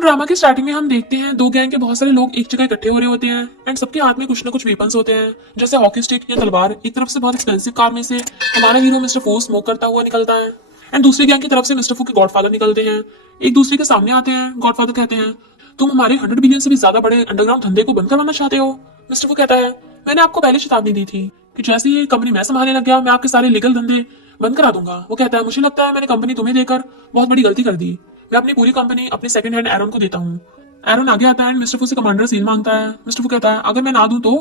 तो ड्रामा की स्टार्टिंग में हम देखते हैं दो गैंग के बहुत सारे लोग एक जगह इकट्ठे हो रहे होते हैं एंड सबके हाथ में कुछ ना कुछ वेपन्स होते हैं, जैसे हॉकी स्टिक या तलवार। एक तरफ से बहुत एक्सपेंसिव कार में से हमारा हीरो मिस्टर फू स्मोक करता हुआ निकलता है एंड दूसरी गैंग की तरफ से मिस्टर फू के गॉडफादर निकलते हैं। एक दूसरे के सामने आते हैं। गॉडफादर कहते हैं, तुम हमारे 100 बिलियन से भी ज्यादा बड़े अंडरग्राउंड धंधे को बंद करवाना चाहते हो। मिस्टर फू कहता है, मैंने आपको पहले चेतावनी दी थी कि जैसे ही ये कंपनी मैं संभालने लग गया मैं आपके सारे लीगल धंधे बंद करा दूंगा। वो कहता है, मुझे लगता है मैंने कंपनी तुम्हें देकर बहुत बड़ी गलती कर दी। मैं अपनी पूरी कंपनी अपने सेकंड हैंड एरन को देता हूँ। एरन आगे आता है, मिस्टर फू से कमांडर सील मांगता है। मिस्टर फू कहता है, अगर मैं ना दूं तो।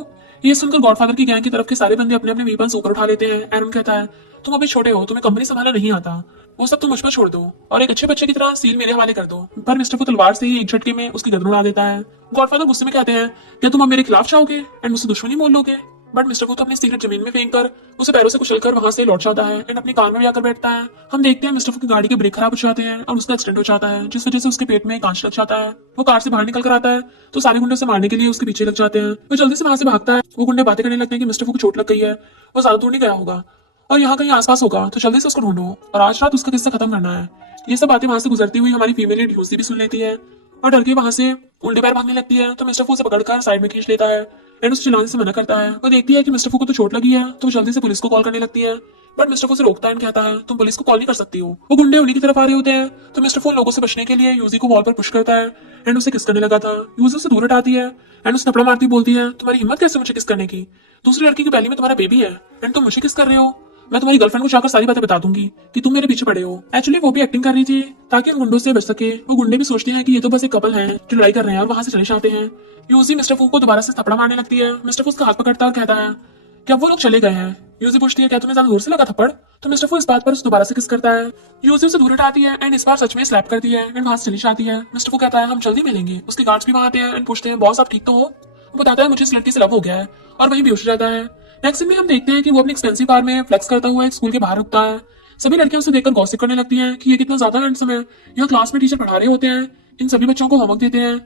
ये सुनकर गॉडफादर की गैंग की तरफ के सारे बंदे अपने अपने वीपन्स ऊपर उठा लेते हैं। एरन कहता है, तुम अभी छोटे हो, तुम्हें कंपनी संभालना नहीं आता, वो सब तुम मुझ पर छोड़ दो और एक अच्छे बच्चे की तरह सील मेरे हवाले कर दो। पर मिस्टर फू तलवार से ही एक झटके में उसकी गर्दन उड़ा देता है। गॉडफादर गुस्से में कहते हैं, क्या तुम अब मेरे खिलाफ चाहोगे एंड मुझसे दुश्मनी मोल लोगे। बट मिस्टर फू तो अपनी सिगरेट जमीन में फेंक कर उसे पैरों से कुचलकर वहां से लौट जाता है एंड अपनी कार में भी आकर बैठता है। हम देखते हैं मिस्टर फू की गाड़ी के ब्रेक खराब हो जाते हैं और उसका एक्सीडेंट हो जाता है, जिस वजह से उसके पेट में कांच लग जाता है। वो कार से बाहर निकल कर आता है तो सारे गुंडे उसे मारने के लिए उसके पीछे लग जाते हैं। वो जल्दी से वहां से भागता है। वो गुंडे बातें करने लगते हैं कि मिस्टर फू को चोट लग गई है, वो ज्यादा दूर नहीं गया होगा और यहाँ कहीं आसपास होगा, तो जल्दी से उसको ढूंढो और आज रात उसका किस्सा खत्म करना है। ये सब बातें वहां से गुजरती हुई हमारी फीमेल लीड ह्यूजी भी सुन लेती है और डर के वहां से उल्टे पैर भागने लगती है। तो मिस्टर फू से पकड़कर साइड में खींच लेता है एंड उसे चिल्लाने से मना करता है। वो देखती है कि मिस्टर फू को तो चोट लगी है तो वो जल्दी से पुलिस को कॉल करने लगती है। बट मिस्टर फू से रोकता है एंड कहता है, तुम पुलिस को कॉल नहीं कर सकती हो। वो गुंडे उन्हीं की तरफ आ रहे होते हैं तो मिस्टर फू लोगों से बचने के लिए यूजी को वॉल पर पुश करता है एंड उसे किस करने लगा था। यूजी उसे दूर हटाती है एंड उसे थप्पड़ मारती बोलती है, तुम्हारी हिम्मत कैसे मुझे किस करने की, दूसरी लड़की की बैली में तुम्हारा बेबी है एंड तुम मुझे किस कर रहे हो। मैं तुम्हारी गर्लफ्रेंड को जाकर सारी बातें बता दूंगी कि तुम मेरे पीछे पड़े हो। एक्चुअली वो भी एक्टिंग कर रही थी ताकि उन गुंडों से बच सके। वो गुंडे भी सोचते हैं कि ये तो बस एक कपल है जो लड़ाई कर रहे हैं और वहां से चले जाते हैं। यूजी मिस्टर फू को दोबारा से थप्पड़ मारने लगती है। मिस्टर फू उसका हाथ पकड़ता है और कहता है, क्या वो लोग चले गए हैं। यूजी पूछती है, क्या तुम्हें ज्यादा दूर से लगा थप्पड़। तो मिस्टर फू इस बात पर उसे दोबारा से किस करता है। यूजी उसे दूर हटाती है एंड इस बार सच में स्लैप करती है एंड वहां से चली जाती है। मिस्टर फू कहता है, हम जल्दी मिलेंगे। उसके गार्ड्स भी वहां आते हैं एंड पूछते हैं, बॉस आप ठीक तो हो। वो बताता है, मुझे इस लड़की से लव हो गया है और वहीं बेहोश हो जाता है। नेक्स्ट में हम देखते हैं कि वो अपनी एक्सपेंसिव कार में फ्लेक्स करता हुआ एक स्कूल के बाहर रुकता है। सभी लड़कियां उसे देखकर गॉसिप करने लगती हैं कि ये कितना ज्यादा हैंडसम है। यहाँ क्लास में टीचर पढ़ा रहे होते हैं, इन सभी बच्चों को होमवर्क देते हैं।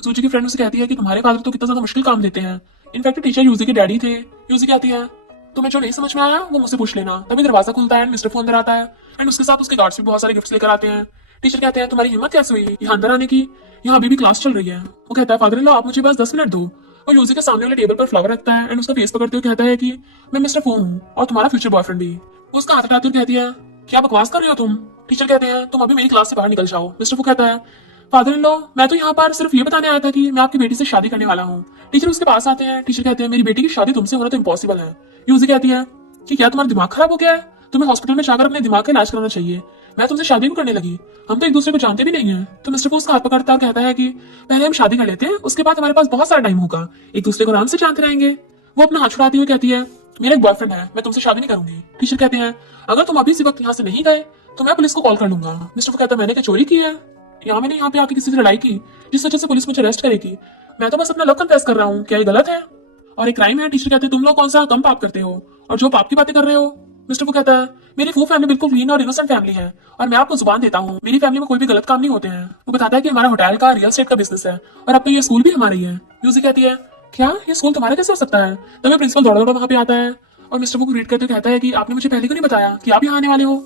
सूजी की फ्रेंड उसे कहती है कि तुम्हारे फादर तो कितना ज्यादा मुश्किल काम देते हैं, इनफैक्ट टीचर यूजी के डैडी थे। यूजी कहती है, तुम्हें जो नहीं समझ में आया वो मुझसे पूछ लेना। तभी दरवाजा खुलता है एंड मिस्टर फू अंदर आता है एंड उसके साथ उसके गार्ड्स भी बहुत सारे गिफ्ट्स लेकर आते हैं। टीचर कहते हैं, तुम्हारी हिम्मत कैसे हुई यहाँ अंदर आने की, यहाँ अभी भी क्लास चल रही है। वो कहता है, फादर इन लॉ आप मुझे बस 10 मिनट दो। और यूजी के सामने वाले टेबल पर फ्लावर रखता है एंड उसका फेस पकड़ते हुए कहता है कि मैं मिस्टर फू हूँ और तुम्हारा फ्यूचर बॉयफ्रेंड भी। वो उसका हाथ हटाते हुए कहती है, क्या बकवास कर रहे हो तुम। टीचर कहते हैं, तुम अभी मेरी क्लास से बाहर निकल जाओ। मिस्टर फू कहता है, फादर इन लॉ मैं तो यहाँ पर सिर्फ ये बताने आया था कि मैं आपकी बेटी से शादी करने वाला हूँ। टीचर उसके पास आते हैं। टीचर कहते हैं, मेरी बेटी की शादी तुमसे होना तो इम्पॉसिबल है। यूजी कहती है कि क्या तुम्हारा दिमाग खराब हो गया है, तुम्हें हॉस्पिटल में जाकर अपने दिमाग का इलाज कराना चाहिए। मैं तुमसे शादी भी करने लगी, हम तो एक दूसरे को जानते भी नहीं है। तो मिस्टर फू उसका हाथ पकड़ता है और कहता है कि पहले हम शादी कर लेते हैं, उसके बाद हमारे पास बहुत सारा टाइम होगा, एक दूसरे को आराम से जानते रहेंगे। वो अपना हाथ छुड़ाती हुई कहती है, मेरा एक बॉयफ्रेंड है, मैं तुमसे शादी नहीं करूंगी। टीचर कहते हैं, अगर तुम अभी इसी वक्त यहाँ से नहीं गए तो मैं पुलिस को कॉल कर लूंगा। मिस्टर फू कहता है, मैंने क्या चोरी की है, यहाँ मैंने यहाँ पे आके किसी से लड़ाई की जिस वजह से पुलिस मुझे अरेस्ट करेगी। मैं तो बस अपना लव कन्फेस कर रहा हूँ, क्या ये गलत है और एक क्राइम है। टीचर कहते हैं, तुम लोग कौन सा कम पाप करते हो और जो पाप की बातें कर रहे हो। मिस्टर फू कहता है, मेरी फू फैमिली बिल्कुल क्लीन और इनोसेंट फैमिली है और मैं आपको जुबान देता हूँ, मेरी फैमिली में कोई भी गलत काम नहीं होते हैं। वो बताता है कि हमारा होटल का रियल एस्टेट का बिजनेस है और अब तो ये स्कूल भी हमारा ही है। यूजी कहती है, क्या ये स्कूल तुम्हारा कैसे हो सकता है। तभी प्रिंसिपल दौड़ा दौड़ा वहां पे आता है और मिस्टर फू को ग्रीट करते हुए कहता है कि आपने मुझे पहले क्यों नहीं बताया कि आप यहाँ आने वाले हो,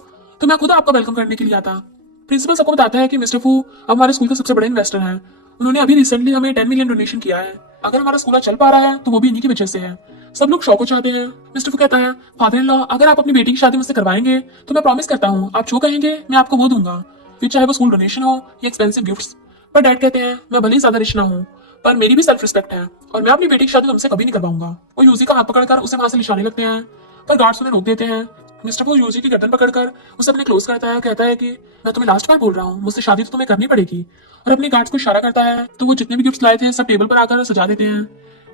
तो मैं खुद आपका वेलकम करने के लिए आता। प्रिंसिपल सबको बताता है कि मिस्टर फू अब हमारे स्कूल का सबसे बड़े इन्वेस्टर है, उन्होंने अभी रिसेंटली हमें 10 मिलियन डोनेशन किया है। अगर हमारा स्कूल चल पा रहा है तो वो भी इन्हीं की वजह से है। सब लोग शौक हो जाते हैं। मिस्टर फू कहता है, फादर इन लॉ अगर आप अपनी बेटी की शादी मुझसे करवाएंगे तो मैं प्रॉमिस करता हूँ आप जो कहेंगे मैं आपको वो दूंगा, फिर चाहे वो स्कूल डोनेशन हो या एक्सपेंसिव गिफ्ट्स। पर डैड कहते हैं, मैं भले ही ज्यादा रिच ना हूँ पर मेरी भी सेल्फ रिस्पेक्ट है और मैं अपनी बेटी की शादी तुमसे कभी नहीं करवाऊंगा। वो यूजी का हाथ पकड़कर उसे वहां से लिशाने लगते हैं पर गार्ड्स उन्हें रोक देते हैं। मिस्टर फू यूजी की गर्दन पकड़कर उसे अपने क्लोज करता है, कहता है कि मैं तुम्हें लास्ट बार बोल रहा हूँ, मुझसे शादी तो तुम्हें करनी पड़ेगी। और अपने गार्ड्स को इशारा करता है तो वो जितने भी गिफ्ट्स लाए थे सब टेबल पर आकर सजा देते हैं।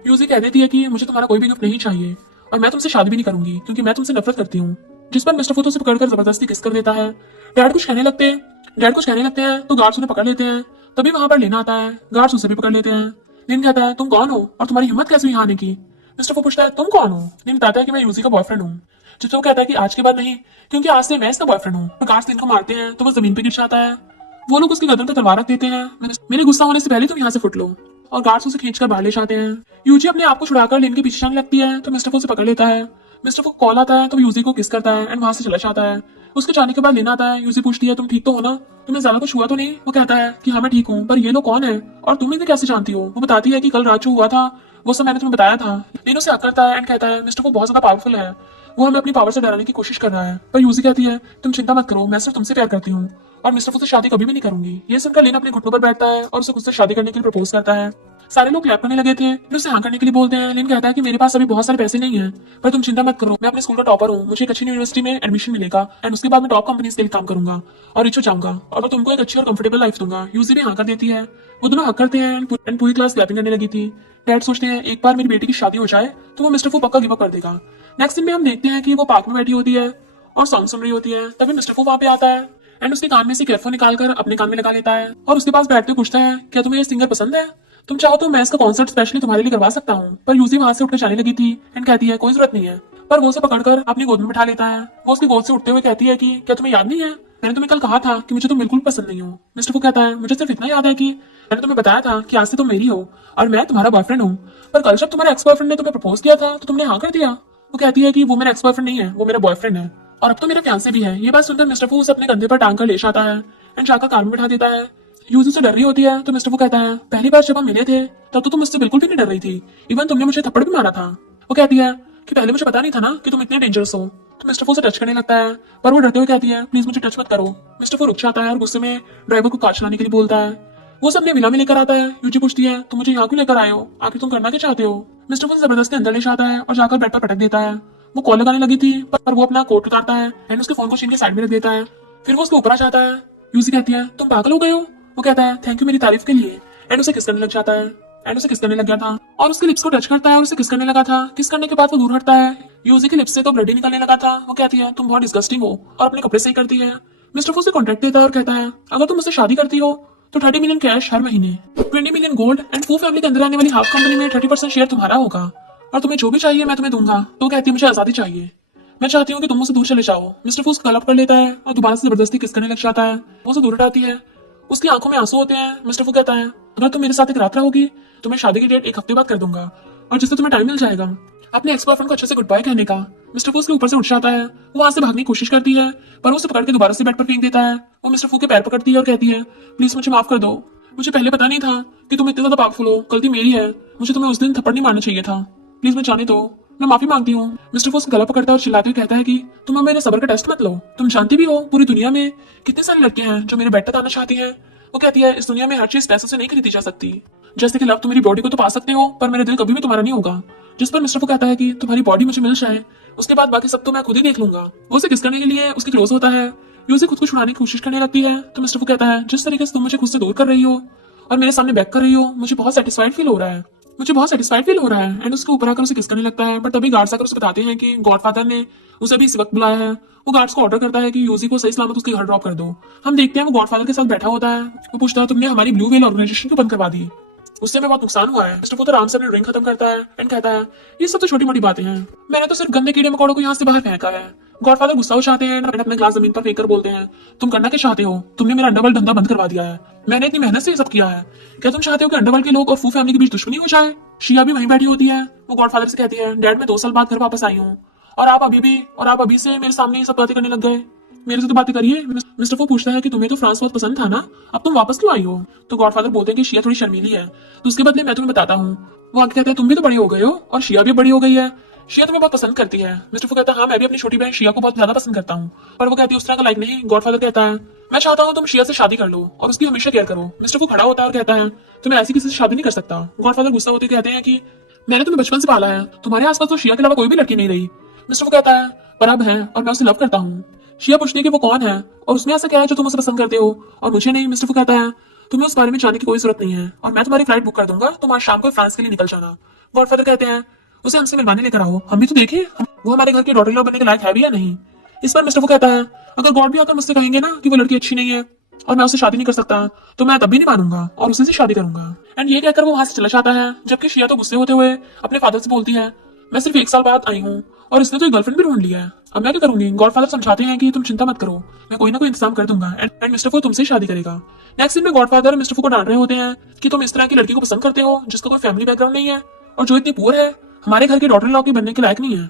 यूजी कह देती है कि मुझे तुम्हारा कोई भी गिफ्ट नहीं चाहिए और मैं तुमसे शादी भी नहीं करूंगी क्योंकि मैं तुमसे नफरत करती हूँ। जिस पर मिस्टर फू उसे पकड़कर जबरदस्ती किस कर देता है। डैड कुछ कहने लगते हैं तो गार्ड्स उन्हें पकड़ लेते हैं। तभी वहां पर लेना आता है, गार्ड्स उसे भी पकड़ लेते हैं। लिन कहता है, तुम कौन हो और तुम्हारी हिम्मत कैसे हुई यहाँ आने की। मिस्टर फू पूछता है, तुम कौन हो। लिन बताता है कि मैं यूजी का बॉयफ्रेंड हूँ। जितो कहता है कि आज के बाद नहीं, क्योंकि आज से मैं इसका बॉयफ्रेंड हूँ। गार्ड्स लिन को मारते हैं तो वो जमीन पे गिर जाता है। वो लोग उसकी गर्दन पर तलवार रख देते हैं, मेरे गुस्सा होने से पहले तुम यहाँ से फुट लो। और गार्ड्स उसे खींचकर बाहर ले जाते हैं। यूजी अपने आप को छुड़ाकर लिन के पीछे जाने लगती है तो मिस्टर फू उसे पकड़ लेता है। मिस्टर फू को कॉल आता है तो यूजी को किस करता है एंड वहां से चला जाता है। उसके जाने के बाद लेना आता है। यूजी पूछती है तुम ठीक तो हो ना, तुम्हें ज्यादा कुछ हुआ तो नहीं? वो कहता है कि हाँ मैं ठीक हूँ, पर ये लोग कौन है और तुम इन्हें कैसे जानती हो? वो बताती है कि कल रात जो हुआ था वो सब मैंने तुम्हें बताया था। लेन उसे हक करता है एंड कहता है मिस्टर वो बहुत ज्यादा पावरफुल है, वो हमें अपनी पावर से डराने की कोशिश कर रहा है। पर यूजी कहती है तुम चिंता मत करो, मैं सिर्फ तुमसे प्यार करती हूँ और मिस्टर से शादी कभी भी नहीं करूंगी। ये सुनकर लेन अपने घुटनों पर बैठता है और उसे खुद से शादी करने के लिए प्रपोज करता है। सारे लोग क्लैप करने लगे थे, फिर उसे हाँ करने के लिए बोलते हैं। लेन कहता है कि मेरे पास अभी बहुत सारे पैसे नहीं है, पर तुम चिंता मत करो, मैं अपने स्कूल का टॉपर हूँ, मुझे एक अच्छी यूनिवर्सिटी में एडमिशन मिलेगा एंड उसके बाद मैं टॉप कंपनीज के लिए काम करूंगा और रिच हो जाऊंगा और मैं तुमको एक अच्छी और कंफर्टेबल लाइफ दूंगा। यूजी भी हाँ कर देती है। वो दोनों हक करते हैं एंड पूरी क्लास क्लैपिंग करने लगी थी। डैड सोचते हैं एक बार मेरी बेटी की शादी हो जाए तो वो मिस्टर फू पक्का गिव अप कर देगा। नेक्स्ट दिन में हम देखते हैं कि वो पार्क में बैठी होती है और सॉन्ग सुन रही होती है। तभी मिस्टर फू वहां पे आता है एंड उसके कान में से ईयरफोन निकालकर अपने कान में लगा लेता है और उसके पास बैठते पूछता है क्या तुम्हें ये सिंगर पसंद है? तुम चाहो तो मैं इसका कॉन्सर्ट स्पेशली तुम्हारे लिए करवा सकता हूँ। पर यूजी वहां से उठकर जाने लगी थी एंड कहती है कोई जरूरत नहीं है, पर वो उसे पकड़कर अपनी गोद में बिठा लेता है। वो उसकी गोद से उठते हुए कहती है कि क्या तुम्हें याद नहीं है मैंने तुम्हें कल कहा था कि मुझे तुम बिल्कुल पसंद नहीं हो? मिस्टर फू कहता है मुझे सिर्फ इतना याद है कि मैंने तुम्हें बताया था कि आज से तुम मेरी हो और मैं तुम्हारा बॉयफ्रेंड हूँ, पर कल जब तुम्हारे एक्स बॉयफ्रेंड ने तुम्हें प्रपोज किया था तो तुमने हाँ कर दिया। वो कहती है कि वो मेरा एक्स बॉयफ्रेंड नहीं है, वो मेरा बॉयफ्रेंड है और अब तो मेरा फियांसे भी है। ये बात सुनकर मिस्टर फू उसे अपने कंधे पर टांग कर ले जाता है एंड जाकर कार में बिठा देता है। यूजी से डर रही होती है तो मिस्टर फू कहता है पहली बार जब हम मिले थे तब तो तुम मुझसे बिल्कुल भी नहीं डर रही थी, इवन तुमने मुझे थप्पड़ भी मारा था। वो कहती है कि पहले मुझे पता नहीं था ना कि तुम इतने डेंजरस हो। तो मिस्टर फू से टच करने लगता है पर वो डरते हुए कहती है प्लीज मुझे टच मत करो। मिस्टर फू रुक जाता है और गुस्से में ड्राइवर को कार चलाने के लिए बोलता है। वो सब अपने विला में लेकर आता है। यूजी पूछती है तुम मुझे यहाँ क्यों लेकर आए हो, आखिर तुम करना क्या चाहते हो? मिस्टर फू जबरदस्ती अंदर ले जाता है और जाकर बेड पर पटक देता है। वो कॉल लगाने लगी थी पर वो अपना कोट उतारता है एंड उसके फोन को छीन के साइड में रख देता है। फिर वो उसके ऊपर आ जाता है। यूजी कहती है तुम पागल हो गए हो? वो कहता है थैंक यू मेरी तारीफ के लिए एंड उसे किस करने लग जाता है एंड उसे किस करने लग गया था और उसके लिप्स को टच करता है और उसे किस करने लगा था। किस करने के बाद वो दूर हटता है। यूजी के लिप्स से तो ब्लड ही निकलने लगा था। वो कहती है तुम बहुत डिस्गस्टिंग हो और अपने कपड़े सही करती है। मिस्टर फू से कॉन्ट्रैक्ट देता है और कहता है अगर तुम मुझसे शादी करती हो तो 30 मिलियन कैश हर महीने, 20 मिलियन गोल्ड एंड फू फैमिली के अंदर आने वाली हाफ कंपनी में 30% शेयर तुम्हारा होगा और तुम्हें जो भी चाहिए मैं तुम्हें दूंगा। तो कहती है मुझे आजादी चाहिए, मैं चाहती हूँ कि तुम मुझसे दूर चले जाओ। मिस्टर फू गलत कर लेता है और दोबारा से जबरदस्ती किस करने लग जाता है। वो उसे दूर हटाती है। उसकी आंखों में आंसू होते हैं। मिस्टर फू कहता है अगर तुम मेरे साथ एक रात रहोगी तो मैं शादी की डेट एक हफ्ते बाद कर दूंगा और जिससे तुम्हें टाइम मिल जाएगा अपने एक्स बॉयफ्रेंड को अच्छे से गुड बाय कहने का। मिस्टर फू उसके ऊपर से उठ जाता है। वो वहां से भागने की कोशिश करती है पर वो उसे पकड़ के दोबारा से बेड पर फेंक देता है। वो मिस्टर फू के पैर पकड़ती है और कहती है प्लीज मुझे माफ कर दो, मुझे पहले पता नहीं था कि तुम इतने ज्यादा पावरफुल हो, गलती मेरी है, मुझे तुम्हें उस दिन थप्पड़ नहीं मारना चाहिए था, प्लीज मैं जाने दो, मैं माफी मांगती हूँ। मिस्टर फोस गला पकड़ता है और चिल्लाते हुए कहता है कि तुम अब मेरे सबर का टेस्ट मत लो, तुम जानती भी हो पूरी दुनिया में कितने सारे लड़के हैं जो मेरे बेड तक आना चाहती हैं। वो कहती है इस दुनिया में हर चीज पैसों से नहीं खरीदी जा सकती, जैसे कि लव तुम मेरी बॉडी को तो पा सकते हो पर मेरा दिल कभी भी तुम्हारा नहीं होगा। जिस पर मिस्टर फू कहता है कि तुम्हारी बॉडी मुझे मिल जाए उसके बाद बाकी सब तो मैं खुद ही देख लूंगा। वो उसे किस करने के लिए उसके क्लोज होता है। ये उसे खुद को छुड़ाने की कोशिश करने लगती है तो मिस्टर फू कहता है जिस तरीके से तुम मुझे खुद से दूर कर रही हो और मेरे सामने बैक कर रही हो मुझे बहुत सेटिस्फाइड फील हो रहा है, मुझे बहुत सेटिस्फाइड फील हो रहा है। एंड उसके ऊपर आकर उसे किस करने लगता है बट तभी गार्ड्स आकर उसे बताते हैं कि गॉडफादर ने उसे भी इस वक्त बुलाया है। वो गार्ड्स को ऑर्डर करता है कि यूजी को सही सलामत उसके घर ड्रॉप कर दो। हम देखते हैं वो गॉडफादर के साथ बैठा होता है। वो पूछता है तुमने हमारी ब्लू व्हेल ऑर्गेनाइजेशन क्यों बंद करवा दी, उससे हमें बहुत नुकसान हुआ है। मिस्टर फू तो आराम से अपनी ड्रिंक खत्म करता है एंड कहता है ये सब तो छोटी मोटी बातें हैं, मैंने तो सिर्फ गंदे कीड़े मकोड़ों को यहाँ से बाहर फेंका है। गॉडफादर गुस्सा हो जाते हैं अपने ग्लास जमीन पर फेंक कर बोलते हैं तुम करना क्या चाहते हो, तुमने मेरा अंडरवर्ल्ड धंधा बंद करवा दिया है, मैंने इतनी मेहनत से ये सब किया है, क्या तुम चाहते हो कि अंडरवर्ल्ड के लोग और फू फैमिली के बीच दुश्मनी हो जाए? शिया भी वहीं बैठी होती है। वो गॉडफादर से कहती है डैड मैं 2 साल बाद घर वापस आई हूँ और आप अभी से मेरे सामने ये सब बातें करने लग गए, मेरे से तो बातें करिए। मिस्टर फू पूछता है कि तुम्हें तो फ्रांस बहुत पसंद था ना, अब तुम वापस क्यों आई हो? तो गॉडफादर बोलते हैं कि शिया थोड़ी शर्मीली है तो उसके बदले मैं तुम्हें बताता हूँ। वो आगे कहते हैं तुम भी तो बड़ी हो गए हो और शिया भी बड़ी हो गई है, शिया तुम्हें बहुत पसंद करती है। मिस्टर फू कहता है हाँ मैं भी अपनी छोटी बहन शिया को बहुत ज्यादा पसंद करता हूँ, पर वो कहती है उस तरह का लाइक नहीं। गॉडफादर कहता है मैं चाहता हूँ तुम शिया से शादी कर लो और उसकी हमेशा केयर करो। मिस्टर फू खड़ा होता है और कहता है तुम्हें ऐसी किसी से शादी नहीं कर सकता। गॉडफादर गुस्सा होते कहते हैं कि मैंने तुम्हें बचपन से पाला है, तुम्हारे आसपास तो शिया के अलावा कोई भी लड़की नहीं रही। मिस्टर फू कहता है पर अब है और मैं उसे लव करता हूँ। शिया पूछती है कि वो कौन है और उसमें ऐसा क्या है जो तुम उसे पसंद करते हो और मुझे नहीं। मिस्टर फू कहता है तुम्हें उस बारे में जानने की कोई जरूरत नहीं है और मैं तुम्हारी फ्लाइट बुक कर दूंगा, तुम आज शाम को फ्रांस के लिए निकल जाना। गॉडफादर कहते हैं उसे हमसे मिलवाने लेकर आओ, हम भी तो देखें वो हमारे घर के डॉटर इन लॉ बनने के लायक है भी या नहीं। इस पर मिस्टर फू कहता है अगर गॉड भी आकर मुझसे कहेंगे ना कि वो लड़की अच्छी नहीं है और मैं उससे शादी नहीं कर सकता तो मैं तब भी नहीं मानूंगा और उसी से शादी करूंगा। एंड ये कहकर वो वहां से चला जाता है जबकि शिया तो गुस्से होते हुए अपने फादर से बोलती है मैं सिर्फ 1 साल बाद आई हूँ और इसने तो एक गर्लफ्रेंड भी ढूंढ लिया है, अब मैं क्या करूंगी? गॉडफादर समझाते हैं कि तुम चिंता मत करो, मैं कोई ना कोई इंतजाम कर दूंगा एंड मिस्टर फू तुमसे शादी करेगा। नेक्स्ट दिन में गॉडफादर मिस्टर फू को डांट रहे होते हैं कि तुम इस तरह की लड़की को पसंद करते हो जिसका कोई फैमिली बैकग्राउंड नहीं है और जो इतनी पुअर है, हमारे घर की डॉटर इन लॉ की बनने के लायक नहीं है,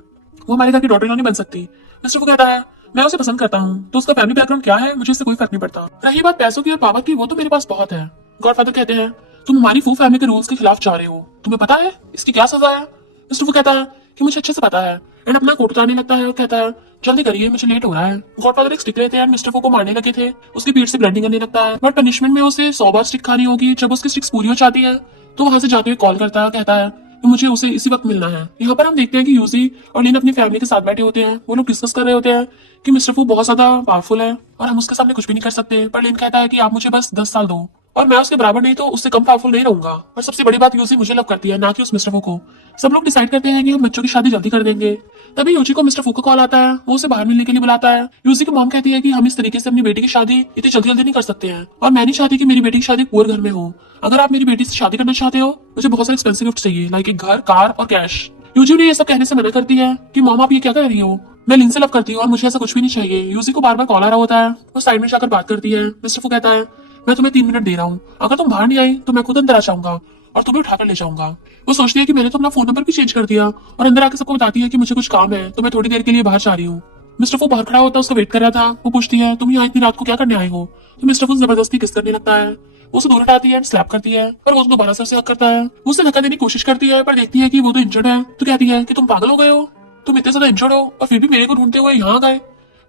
वो हमारे घर की डॉटर इन लॉ नहीं बन सकती। मिस्टर फू कहता है मैं उसे पसंद करता हूँ, तो उसका फैमिली बैकग्राउंड क्या है मुझे इससे कोई फर्क नहीं पड़ता। रही बात पैसों की और पावर की, वो तो मेरे पास बहुत है। गॉडफादर कहते हैं तुम हमारी फू फैमिली के रूल्स के खिलाफ जा रहे हो, तुम्हें पता है इसकी क्या सजा है? मिस्टर फू कहता है कि मुझे अच्छे से पता है, एंड अपना कोट उतारने लगता है और कहता है जल्दी करिए मुझे लेट हो रहा है। गॉडफादर एक स्टिक लेते हैं, मिस्टर फू को मारने लगे थे, उसकी पीठ से ब्लडिंग करने लगता है, बट पनिशमेंट में उसे 100 बार स्टिक खानी होगी। जब उसकी स्टिक्स पूरी हो जाती है तो वहां से जाके कॉल करता है, कहता है कि मुझे उसे इसी वक्त मिलना है। यहाँ पर हम देखते हैं कि यूजी और लिन अपनी फैमिली के साथ बैठे होते हैं। वो लोग डिस्कस कर रहे होते हैं कि मिस्टर फू बहुत ज्यादा पावरफुल है और हम उसके सामने कुछ भी नहीं कर सकते, पर लिन कहता है कि आप मुझे बस 10 साल दो और मैं उसके बराबर नहीं तो उससे कम पावरफुल नहीं रहूंगा। और सबसे बड़ी बात, यूजी मुझे लव करती है, ना कि उस मिस्टर फू को। सब लोग डिसाइड करते हैं कि हम बच्चों की शादी जल्दी कर देंगे। तभी यूजी को मिस्टर फू का कॉल आता है, वो उसे बाहर मिलने के लिए बुलाता है। यूजी की मॉम कहती है कि हम इस तरीके से अपनी बेटी की शादी इतनी जल्दी जल्दी नहीं कर सकते हैं, और मैं नहीं चाहती कि मेरी बेटी की शादी पुअर घर में हो। अगर आप मेरी बेटी से शादी करना चाहते हो, मुझे बहुत सारे एक्सपेंसिव गिफ्ट चाहिए, लाइक एक घर, कार और कैश। यूजी ने ये सब कहने से मना करती है कि मॉम आप ये क्या कह रही हो, मैं लिन से लव करती हूँ और मुझे ऐसा कुछ भी नहीं चाहिए। यूजी को बार बार कॉल आ रहा होता है, वो साइड में जाकर बात करती है। मिस्टर फू कहता है मैं तुम्हें 3 मिनट दे रहा हूँ, अगर तुम बाहर नहीं आई तो मैं खुद अंदर आ जाऊंगा और तुम्हें उठाकर ले जाऊंगा। वो सोचती है कि मैंने तो अपना फोन नंबर भी चेंज कर दिया, और अंदर आकर सबको बताती है कि मुझे कुछ काम है तो मैं थोड़ी देर के लिए बाहर जा रही हूँ। मिस्टर फू बाहर खड़ा होता है, उसका वेट कर रहा था। वो पूछती है तुम यहाँ इतनी रात को क्या करने आए हो? तो मिस्टर फू जबरदस्ती किस करने लगता है। वो उसे दूर हटाती है एंड स्लैप करती है, पर वो दोबारा से उसे हक करता है। वो उसे धक्का देने की कोशिश करती है, पर देखती है कि वो तो इंजर्ड है, तो कहती है कि तुम पागल हो गए हो, तुम इतने ज्यादा इंजर्ड हो और फिर भी मेरे को ढूंढते हुए यहाँ आ गए।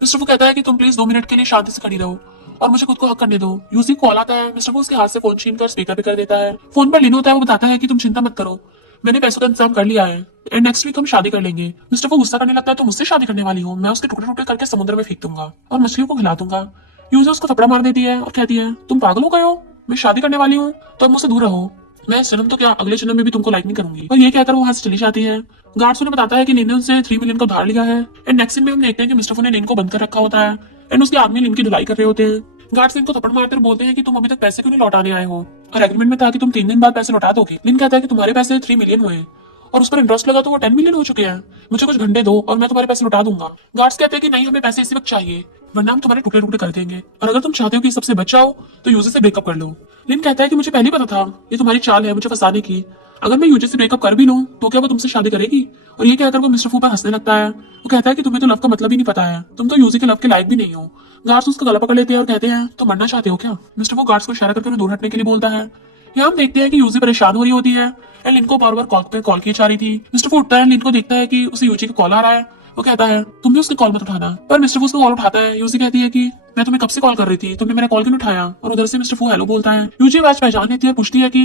मिस्टर फू कहता है कि तुम प्लीज 2 मिनट के लिए शांति से खड़ी रहो और मुझे खुद को हक करने दो। यूजी कॉल आता है, मिस्टर फू उसके हाथ से फोन छीन कर स्पीकर पे कर देता है। फोन पर लिन होता है, वो बताता है कि तुम चिंता मत करो, मैंने पैसों का इंतजाम कर लिया है एंड नेक्स्ट वीक हम शादी कर लेंगे। मिस्टर फू गुस्सा करने लगता है, तुम मुझसे शादी करने वाली हो, मैं उसके टुकड़े टुकड़े करके समुद्र में फेंक दूंगा और मछलियों को खिला दूंगा। यूजी उसको थप्पड़ मार देती है और कहती है तुम पागल हो गए हो, मैं शादी करने वाली हूँ तो अब मुझसे दूर रहो, मैं इस जन्म तो क्या अगले जन्म में भी तुमको लाइक नहीं करूंगी। और ये कहकर वो वहां से चली जाती है। गार्ड्स उन्हें बताता है कि लिन ने उनसे 3 मिलियन का उधार लिया है, एंड नेक्स्ट सीन में हम देखते हैं कि मिस्टर फू ने लिन को बंद कर रखा होता है एंड उसके आदमी लिन की धुलाई कर रहे होते हैं। गार्ड्स लिन को थप्पड़ मारते और बोलते हैं कि तुम अभी तक पैसे क्यों नहीं लौटाने आए हो, और एग्रीमेंट में था कि तुम 3 दिन बाद पैसे लौटा दोगे। लिन कहता है कि तुम्हारे पैसे 3 मिलियन हुए और उस पर इंटरेस्ट लगा तो वो 10 मिलियन हो चुके हैं, मुझे कुछ घंटे दो और मैं तुम्हारे पैसे लौटा दूंगा। गार्ड्स कहते हैं कि नहीं, हमें पैसे इसी वक्त चाहिए वरना हम तुम्हारे टुकड़े टुकड़े कर देंगे, और अगर तुम चाहते हो कि सबसे बच जाओ तो यूजी से ब्रेकअप कर लो। लिन कहता है कि मुझे पहले ही पता था ये तुम्हारी चाल है मुझे फंसाने की, अगर मैं यूजी से ब्रेकअप कर भी लूं तो क्या वो तुमसे शादी करेगी? और ये कहकर वो मिस्टर फू पर हंसने लगता है। वो कहता है कि तुम्हें तो लव का मतलब ही नहीं पता है, तुम तो यूजी के लव के लायक भी नहीं हो। गार्ड्स उसका गला पकड़ लेते हैं और कहते हैं तो मरना चाहते हो क्या? मिस्टर फू गार्ड्स को इशारा करके उन्हें दूर हटने के लिए बोलता है। यहाँ हम देखते हैं कि यूजी परेशान हो रही होती है एंड लिन को बार बार कॉल पे कॉल की जा रही थी। मिस्टर फू उठता है, लिन को देखता है कि उसे यूजी का कॉल आ रहा है। वो कहता है तुम भी उसकी कॉल मत उठाना, पर मिस्टर फू उसका कॉल उठाता है। यूजी कहती है कि मैं तुम्हें कब से कॉल कर रही थी, तुमने मेरा कॉल क्यों नहीं उठाया? और उधर से मिस्टर फू हेलो बोलता है। यूजी आवाज पहचान लेती है, पूछती है कि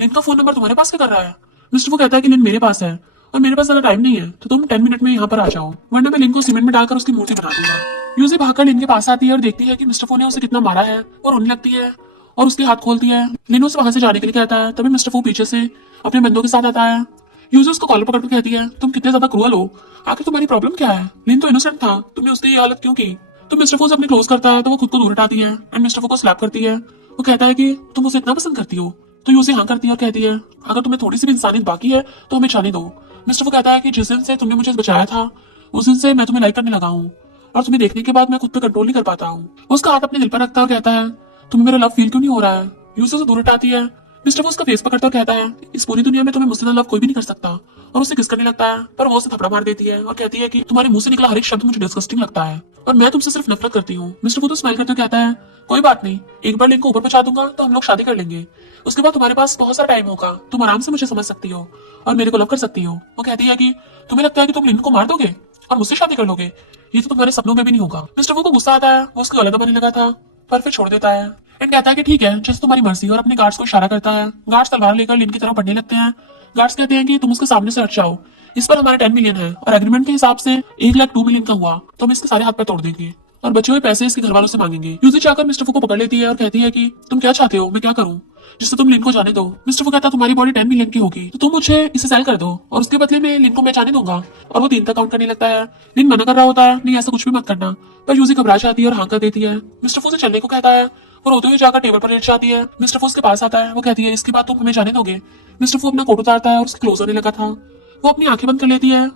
लिन का फोन नंबर तुम्हारे पास क्या कर रहा है? मिस्टर फू कहता है कि लिन मेरे पास है और मेरे पास ज्यादा टाइम नहीं है, तो तुम 10 मिनट में यहाँ पर आ जाओ वरना मैं लिन को सीमेंट में डालकर उसकी मूर्ति बना दूंगा। यूजी भागकर लिन के पास आती है और देखती है कि मिस्टर फू ने उसे कितना मारा है और रोने लगती है और उसके हाथ खोलती है। लिन उसे वहां से जाने के लिए कहता है, तभी मिस्टर फू पीछे से अपने बंदों के साथ आता है। यूजी उसको कॉलर पकड़ कर कहती है तुम कितने ज्यादा क्रूअल हो, आखिर तुम्हारी प्रॉब्लम क्या है? लिन तो इनोसेंट था, तुमने उसकी ये हालत क्यों की? तो मिस्टर फू अपने क्लोज करता है तो वो खुद को दूर हटाती है एंड मिस्टर फू को स्लैप करती है। वो कहता है कि तुम उसे इतना पसंद करती हो? तो यूजी हाँ करती है और कहती है अगर तुम्हें थोड़ी सी भी इंसानियत बाकी है तो हमें जाने दो। मिस्टर फू कहता है कि जिस दिन से तुमने मुझे बचाया था उस दिन से मैं तुम्हें लाइक करने लगा हूँ, और तुम्हें देखने के बाद मैं खुद पे कंट्रोल नहीं कर पाता हूँ। उसका हाथ अपने दिल पर रखता है और कहता है तुम्हें मेरा लव फील क्यों नहीं हो रहा है? यूजी उसे दूर हटाती है। मिस्टर फू उसका फेस पकड़ता और कहता है इस पूरी दुनिया में तुम्हें मुझसे ज्यादा लव कोई भी नहीं कर सकता, और उसे किस करने लगता है, पर वो उसे थपड़ा मार देती है और कहती है कि तुम्हारे मुंह से निकला हर एक शब्द मुझे डिस्गस्टिंग लगता है और मैं तुमसे सिर्फ नफरत करती हूँ। मिस्टर फू तो स्माइल करते हुए कहता है कोई बात नहीं, एक बार लिन को ऊपर पहुंचा दूंगा तो हम लोग शादी कर लेंगे, उसके बाद तुम्हारे पास बहुत सारा टाइम होगा, तुम आराम से मुझे समझ सकती हो और मेरे को लव कर सकती हो। वो कहती है कि तुम्हें लगता है कि तुम लिन को मार दोगे और मुझसे शादी कर लोगे, ये तो तुम्हारे सपनों में भी नहीं होगा। मिस्टर फू को गुस्सा आता है, वो उसका गला दबाने लगा था पर फिर छोड़ देता है एंड कहता है कि ठीक है जैसे तुम्हारी मर्जी, और अपने गार्ड्स को इशारा करता है। गार्ड्स तलवार लेकर लिन की तरफ बढ़ने लगते हैं। गार्ड्स कहते हैं कि तुम उसके सामने से हट जाओ, इस पर हमारे 10 मिलियन है और एग्रीमेंट के हिसाब से 1,02,000,000 का हुआ तो हम इसके सारे हाथ पैर तोड़ देंगे और बचे हुए पैसे इसके घर वालों से मांगेंगे। यूजी चाहकर मिस्टर फू को पकड़ लेती है और कहती है कि तुम क्या चाहते हो, मैं क्या करूं जिससे तुम लिन को जाने दो? मिस्टर फू कहता है तुम्हारी बॉडी 10 मिलियन की होगी तो तुम मुझे इसे सेल कर दो और उसके बदले में लिन को मैं जाने दूंगा। और वो 3 तक काउंट करने लगता है। लिन मना कर रहा होता है नहीं ऐसा कुछ भी मत करना, पर यूजी घबरा जाती है और हाँ कर देती है। मिस्टर फू से चलने को कहता है, वो रोते हुए जाकर टेबल पर लेट जाती है। मिस्टर फू उसके पास आता है, वो कहती है इसके बाद तुम हमें जाने दोगे? मिस्टर फू अपना कोट उतारता है और उसके क्लोज होने लगा था। वो अपनी आंखें बंद कर लेती है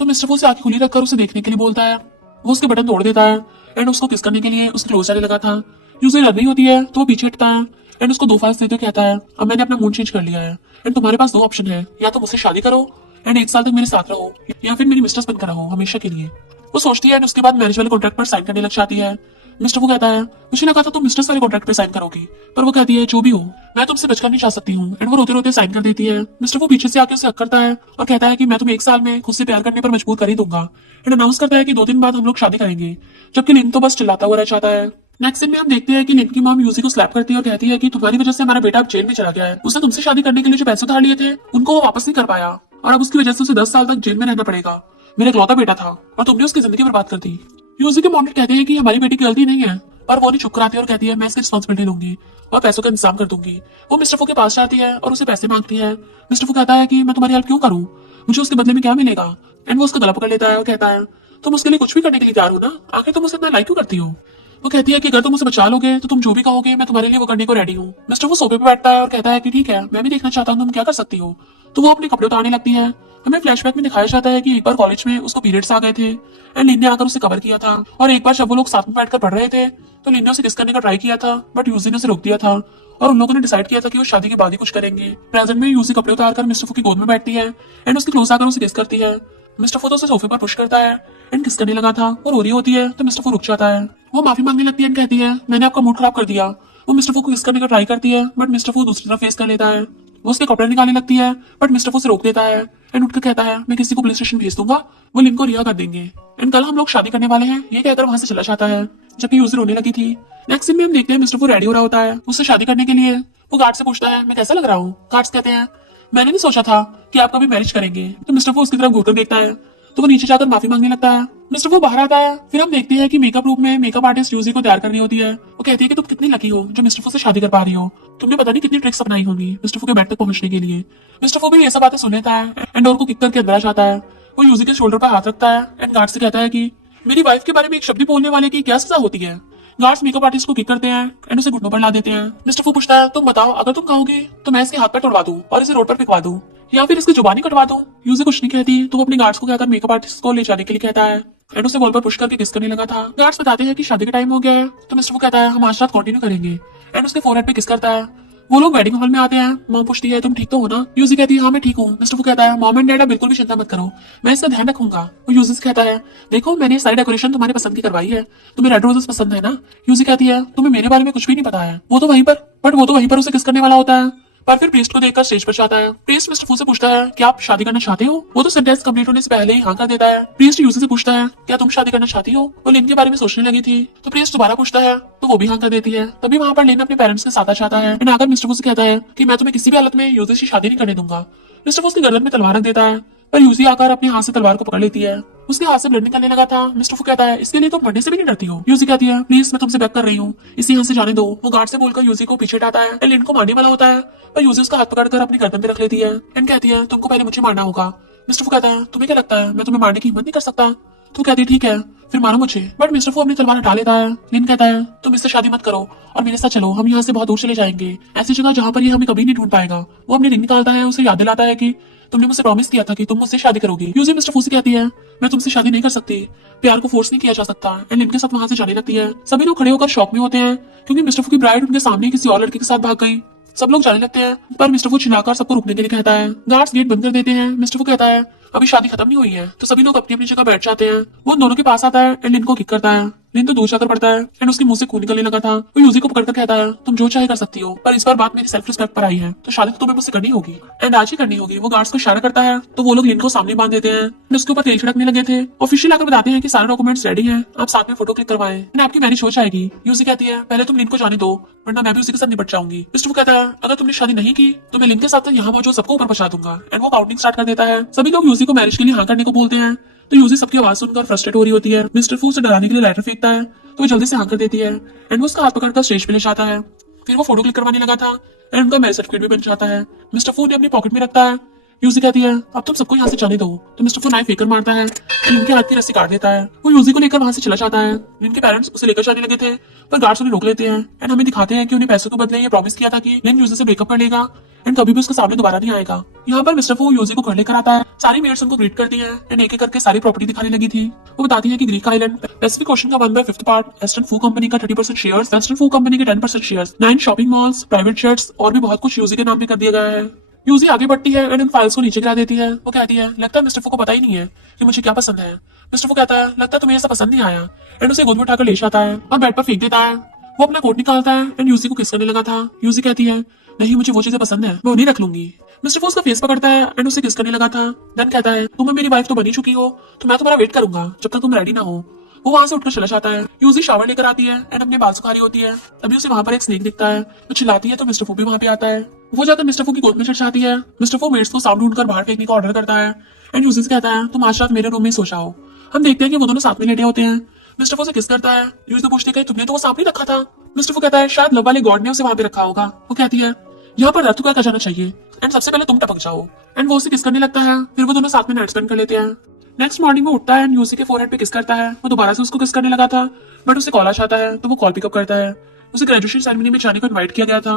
तो मिस्टर फू से आंखें खुली रखकर उसे देखने के लिए बोलता है। वो उसके बटन तोड़ देता है एंड उसको किस करने के लिए उसके क्लोज जाने लगा था। यूजी डर रही होती है तो वो पीछे हटता है एंड उसको 2 फाइल्स देते हुए कहता है अब मैंने अपना मूड चेंज कर लिया है एंड तुम्हारे पास 2 ऑप्शन है, या तो मुझसे शादी करो एंड 1 साल तक मेरे साथ रहो या फिर मेरी मिस्ट्रेस बनकर रहो हमेशा के लिए। वो सोचती है, और उसके बाद मैरिज वाले कॉन्ट्रैक्ट पर साइन करने लग जाती है। मिस्टर वो कहता है, मुझे लगा था तुम मिस्ट्रेस वाले कॉन्ट्रैक्ट पे साइन करोगी, पर वो कहती है जो भी हो, मैं तुमसे बचकर नहीं चाह सकती हूँ। एंड वो रोते रोते साइन कर देती है। मिस्टर वो पीछे से आके उसे हक करता है और कहता है कि मैं तुम्हें 1 साल में खुद से प्यार करने पर मजबूर कर ही दूंगा। एंड अनाउंस करता है कि 2 दिन बाद हम लोग शादी करेंगे, जबकि लिन तो बस चिल्लाता हुआ रह जाता है। नेक्स्ट सीन में हम देखते हैं कि लिन की मॉम यूजी को स्लैप करती है और कहती है कि तुम्हारी वजह से हमारा बेटा अब जेल में चला गया है। उसने तुमसे शादी करने के लिए जो पैसे उधार लिए थे उनको वो वापस नहीं कर पाया, और अब उसकी वजह से उसे 10 साल तक जेल में रहना पड़ेगा। मेरा इकलौता बेटा था और तुमने उसकी जिंदगी बर्बाद कर दी। यूजी के मॉम कहते हैं कि हमारी बेटी की गलती नहीं है, पर वो नहीं चुप कराती है और कहती है मैं इसकी रिस्पॉन्सिबिलिटी लूंगी और पैसों का इंतजाम कर दूंगी। वो मिस्टर फू के पास जाती है और उसे पैसे मांगती है। मिस्टर फू कहता है कि मैं तुम्हारी हेल्प क्यों करूं, मुझे उसके बदले में क्या मिलेगा। एंड वो उसका गला पकड़ लेता है और कहता है तुम उसके लिए कुछ भी करने के लिए तैयार हो ना, आखिर तुम उसे इतना लाइक क्यों करती हो। वो कहती है कि अगर तुम उसे बचा लोगे तो तुम जो भी कहोगे मैं तुम्हारे लिए वो करने को रेडी हूँ। मिस्टर वो सोफे पे बैठता है और कहता है कि ठीक है, मैं भी देखना चाहता हूँ तुम क्या कर सकती हो। तो वो अपने कपड़े उतारने लगती है। हमें फ्लैशबैक में दिखाया जाता है कि एक बार कॉलेज में उसको पीरियड्स आ गए थे एंड लिन ने आकर उसे कवर किया था, और एक बार जब वो लोग साथ में बैठकर पढ़ रहे थे तो लिन ने उसे किस करने का ट्राई किया था, बट यूजी ने उसे रोक दिया था और उन लोगों ने डिसाइड किया था कि वो शादी के बाद ही कुछ करेंगे। प्रेजेंट में यूजी कपड़े उतारकर मिस्टर फू की गोद में बैठती है एंड उसके क्लोज आकर उसे किस करती है। मिस्टर फू तो उसे सोफे पर पुश करता है एंड किस करने लगा था, वो रो रही होती है तो मिस्टर फू रुक जाता है। वो माफी मांगने लगती है एंड कहती है मैंने आपका मूड खराब कर दिया। वो मिस्टर फू को किस करने का ट्राई करती है, बट मिस्टर फू दूसरी तरफ फेस कर लेता है। वो उसके कपड़े निकालने लगती है बट मिस्टर फू से रोक देता है एंड उठकर कहता है मैं किसी को पुलिस स्टेशन भेज दूंगा, वो लिन को रिहा कर देंगे एंड कल हम लोग शादी करने वाले हैं, ये कहकर वहां से चला जाता है, जबकि यूजी रोने लगी थी। नेक्स्ट सीन में हम देखते हैं मिस्टर फू रेडी हो रहा होता है उससे शादी करने के लिए। वो गार्ड से पूछता है मैं कैसा लग रहा हूँ। गार्ड्स कहते हैं मैंने नहीं सोचा था कि आप कभी मैरिज करेंगे। तो मिस्टर फू उसकी तरफ घूरकर देखता है तो वो नीचे जाकर माफी मांगने लगता है। मिस्टर वो बाहर आता है। फिर हम देखते हैं कि मेकअप रूम में मेकअप आर्टिस्ट यूजी को तैयार करनी होती है। वो कहती है कि तुम कितनी लकी हो जो मिस्टर फू से शादी कर पा रही हो, तुमने पता नहीं कितनी ट्रिक्स अपनाई होंगी मिस्टर फू के बेड तक पहुंचने के लिए। मिस्टर फू भी ये सब बातें सुन लेता है एंड डोर को किक करके अंदर आ जाता है। वो यूजी के शोल्डर पर हाथ रखता है एंड गार्ड से कहता है कि मेरी वाइफ के बारे में एक शब्द भी बोलने वाले की क्या सजा होती है। गार्ड्स मेकअप आर्टिस्ट को किक करते हैं एंड उसे घुटनों पर ला देते हैं। मिस्टर फू पूछता है तुम बताओ, अगर तुम कहोगे तो मैं इसके हाथ पर तोड़वा दूं और इसे रोड पर फेंकवा दूं, या फिर इसकी जुबानी कटवा दूं। यूजी कुछ नहीं कहती तो वो अपने गार्ड्स को कहकर मेकअप आर्टिस्ट को ले जाने के लिए कहता है एंड उसे वॉल पर पुश करके किस करने लगा था। गार्ड्स बताते हैं कि शादी का टाइम हो गया है, तो मिस्टर वो कहता है हम आज रात कंटिन्यू करेंगे एंड उसके फोरहेड पे किस करता है। वो लोग वेडिंग हॉल में आते हैं। मॉम पूछती है तुम ठीक तो हो ना। यूजी कहती है हाँ मैं ठीक हूँ। मिस्टर वो कहता है मॉम एंड डैड बिल्कुल भी चिंता मत करो, मैं इसका ध्यान रखूंगा। वो यूजी से कहता है देखो मैंने ये सारी डेकोरेशन तुम्हारे पसंद की करवाई है, तुम्हें रेड रोजेस पसंद है ना। यूजी कहती है तुम्हें मेरे बारे में कुछ भी नहीं पता है। वो तो वहीं पर उसे किस करने वाला होता है, पर फिर प्रीस्ट को देखकर स्टेज पर जाता है। प्रीस्ट मिस्टर फू से पूछता है क्या आप शादी करना चाहते हो। वो तो सेंटेंस कंप्लीट होने से पहले ही हाँ कर देता है। प्रीस्ट यूजी से पूछता है क्या तुम शादी करना चाहती हो। वो लिन के बारे में सोचने लगी थी तो प्रीस्ट दोबारा पूछता है तो वो भी हाँ कर देती है। तभी वहां पर लिन अपने पेरेंट्स के साथ आ जाता है एंड आकर मिस्टर फू से कहता है कि मैं तुम्हें किसी भी हालत में यूजी से शादी नहीं करने दूंगा। मिस्टर फू उसकी गर्दन में तलवार रख देता है पर यूजी आकर अपने हाथ से तलवार को पकड़ लेती है। उसके हाथ से ब्लड निकलने लगा था। मिस्टर फू कहता है इसके लिए तुम मरने से भी नहीं डरती हो। यूजी कहती है प्लीज मैं तुमसे बैक कर रही हूँ, इसे यहाँ से जाने दो। वो गार्ड से बोलकर यूजी को पीछे हटाता है एंड लिन को मारने वाला होता है पर यूजी उसका हाथ पकड़कर अपनी गर्दन पे रख लेती है एंड कहती है तुमको पहले मुझे मारना होगा। मिस्टर फू कहता है तुम्हें क्या लगता है मैं तुम्हें मारने की हिम्मत नहीं कर सकता। तो कहती है ठीक है फिर मारो मुझे, बट मिस्टर फू अपनी तलवार हटा लेता है। लिन कहता है तुम इससे शादी मत करो और मेरे साथ चलो, हम यहाँ से बहुत दूर चले जाएंगे, ऐसी जगह जहाँ पर ये हमें कभी नहीं ढूंढ पाएगा। वो अपनी रिंग निकालता है, उसे याद दिलाता है कि तुमने मुझसे प्रॉमिस किया था कि तुम मुझसे शादी करोगी। यूजी मिस्टर फू से कहती है मैं तुमसे शादी नहीं कर सकती, प्यार को फोर्स नहीं किया जा सकता। एंड इनके साथ वहां से जाने लगती है। सभी लोग खड़े होकर शॉक में होते हैं क्योंकि मिस्टर फू की ब्राइड उनके सामने किसी और लड़के के साथ भाग गई। सब लोग जाने लगते हैं पर मिस्टर फू चिल्लाकर सबको रुकने के लिए कहता है। गार्ड्स गेट बंद कर देते हैं। मिस्टर फू कहता है अभी शादी खत्म नहीं हुई है, तो सभी लोग अपनी अपनी जगह बैठ जाते हैं। वो उन दोनों के पास आता है एंड लिन को किक करता है। लिन तो दूर जाकर पड़ता है एंड उसके मुंह से खून निकलने लगा था। वो यूजी को पकड़कर कहता है तुम जो चाहे कर सकती हो, पर इस बार बात मेरी सेल्फ रिस्पेक्ट पर आई है, तो शादी तो तुम्हें मुझसे करनी होगी एंड आज ही करनी होगी। वो गार्ड्स को इशारा करता है तो वो लोग लिन को सामने बांध देते हैं। उसके ऊपर तेल छिड़कने लगे थे। ऑफिशियल आकर बताते हैं कि सारे डॉक्यूमेंट्स रेडी हैं, आप साथ में फोटो क्लिक करवाएं एंड आपकी मैरिज हो जाएगी। यूजी कहती है पहले तुम लिन को जाने दो वरना मैं भी उसी के साथ निपट जाऊंगी। मिस्टर वो कहता है अगर तुमने शादी नहीं की तो मैं लिन के साथ यहाँ मौजूद सबको ऊपर पहुंचा दूंगा एंड वो काउंटिंग स्टार्ट कर देता है। सभी लोग यूजी को मैरिज के लिए हाँ करने को बोलते हैं तो यूजी सबकी आवाज सुनकर फ्रस्ट्रेट हो रही होती है। मिस्टर फू उसे डराने के लिए लाइटर फेंकता है तो वो जल्दी से हाँ कर देती है एंड वो उसका हाथ पकड़कर स्टेज पे ले जाता है। फिर वो फोटो क्लिक करवाने लगा था एंड उनका मैरिज सर्टिफिकेट भी बन जाता है। मिस्टर फू ने अपनी पॉकेट में रखता है। यूजी कहती है अब तुम सबको यहाँ से जाने दो, तो मिस्टर फू नाइफ फेंकर मारता है एंड उनके हाथ की रस्सी काट देता है। वो यूजी को लेकर वहां से चला जाता है। इनके पेरेंट्स उसे लेकर जाने लगे थे पर गार्ड्स उन्हें रोक लेते हैं एंड हमें दिखाते हैं कि उन्हें पैसों के बदले ये प्रॉमिस किया था कि लिन यूजी से ब्रेकअप कर लेगा एंड कभी भी उसके सामने दोबारा नहीं आएगा। यहाँ पर मिस्टर फू यूजी को घर लेकर आता है। सारी मेयर्स उनको ग्रीट करती है एंड एक एक करके सारी प्रॉपर्टी दिखाने लगी थी। वो बताती है कि ग्रीक आइलैंड पैसिफिक ओशन का 1/5 पार्ट, वेस्टर्न फू कंपनी का 30% शेयर्स, वेस्टर्न फू कंपनी के 10% shares, 9 shopping malls, private jets और भी बहुत कुछ यूजी के नाम पे कर दिया गया है। यूजी आगे बढ़ती है एंड इन फाइल्स को नीचे गिरा देती है। वो कहती है लगता है मिस्टर फू को पता ही नहीं है कि मुझे क्या पसंद है। मिस्टर फू कहता है लगता है तुम्हें ऐसा पसंद नहीं आया, एंड उसे गोद में उठाकर ले आता है और बेड पर फेंक देता है। वो अपना कोट निकालता है एंड यूजी को किस करने लगा था। यूजी कहती है नहीं, मुझे वो चीजें पसंद है, मैं उन्हीं रख लूंगी। मिस्टर फू उसका फेस पकड़ता है एंड उसे किस करने लगा था। देन कहता है तुम्हें मेरी वाइफ तो बनी चुकी हो, तो मैं तुम्हारा वेट करूंगा जब तक तुम रेडी ना हो। वो वहां से उठकर चला जाता है। यूजी शावर लेकर आती है एंड अपने बाल सुखा रही होती है। तभी उसे वहां पर एक स्नेक दिखता है। वो चिल्लाती है तो मिस्टर फू भी वहां पे आता है। वो जाकर मिस्टर फू की गोद में चढ़ जाती है। मिस्टर फू मेड्स को सांप ढूंढकर बाहर फेंकने का ऑर्डर करता है एंड यूजी से कहता है तुम आज रात मेरे रूम में सो जाओ। हम देखते हैं कि वो दोनों साथ में लेटे होते हैं। मिस्टर फू से किस करता है। यूजी पूछती है तुमने तो वो सांप नहीं रखा था। मिस्टर फू कहता है शायद लव वाले गॉड ने उसे वहां पे रखा होगा। वो कहती है यहाँ पर रतु का जाना चाहिए एंड सबसे पहले तुम टपक जाओ। एंड वो उसे किस करने लगता है। फिर वो दोनों साथ में नाइट स्पेंड कर लेते हैं। नेक्स्ट मॉर्निंग वो उठता है एंड यूसी के फोरहेड पे किस करता है। वो दोबारा से उसको किस करने लगा था, बट उसे कॉल आ जाता है तो वो कॉल पिकअप करता है। उसे ग्रेजुएशन सेरेमनी में जाने को इनवाइट किया गया था,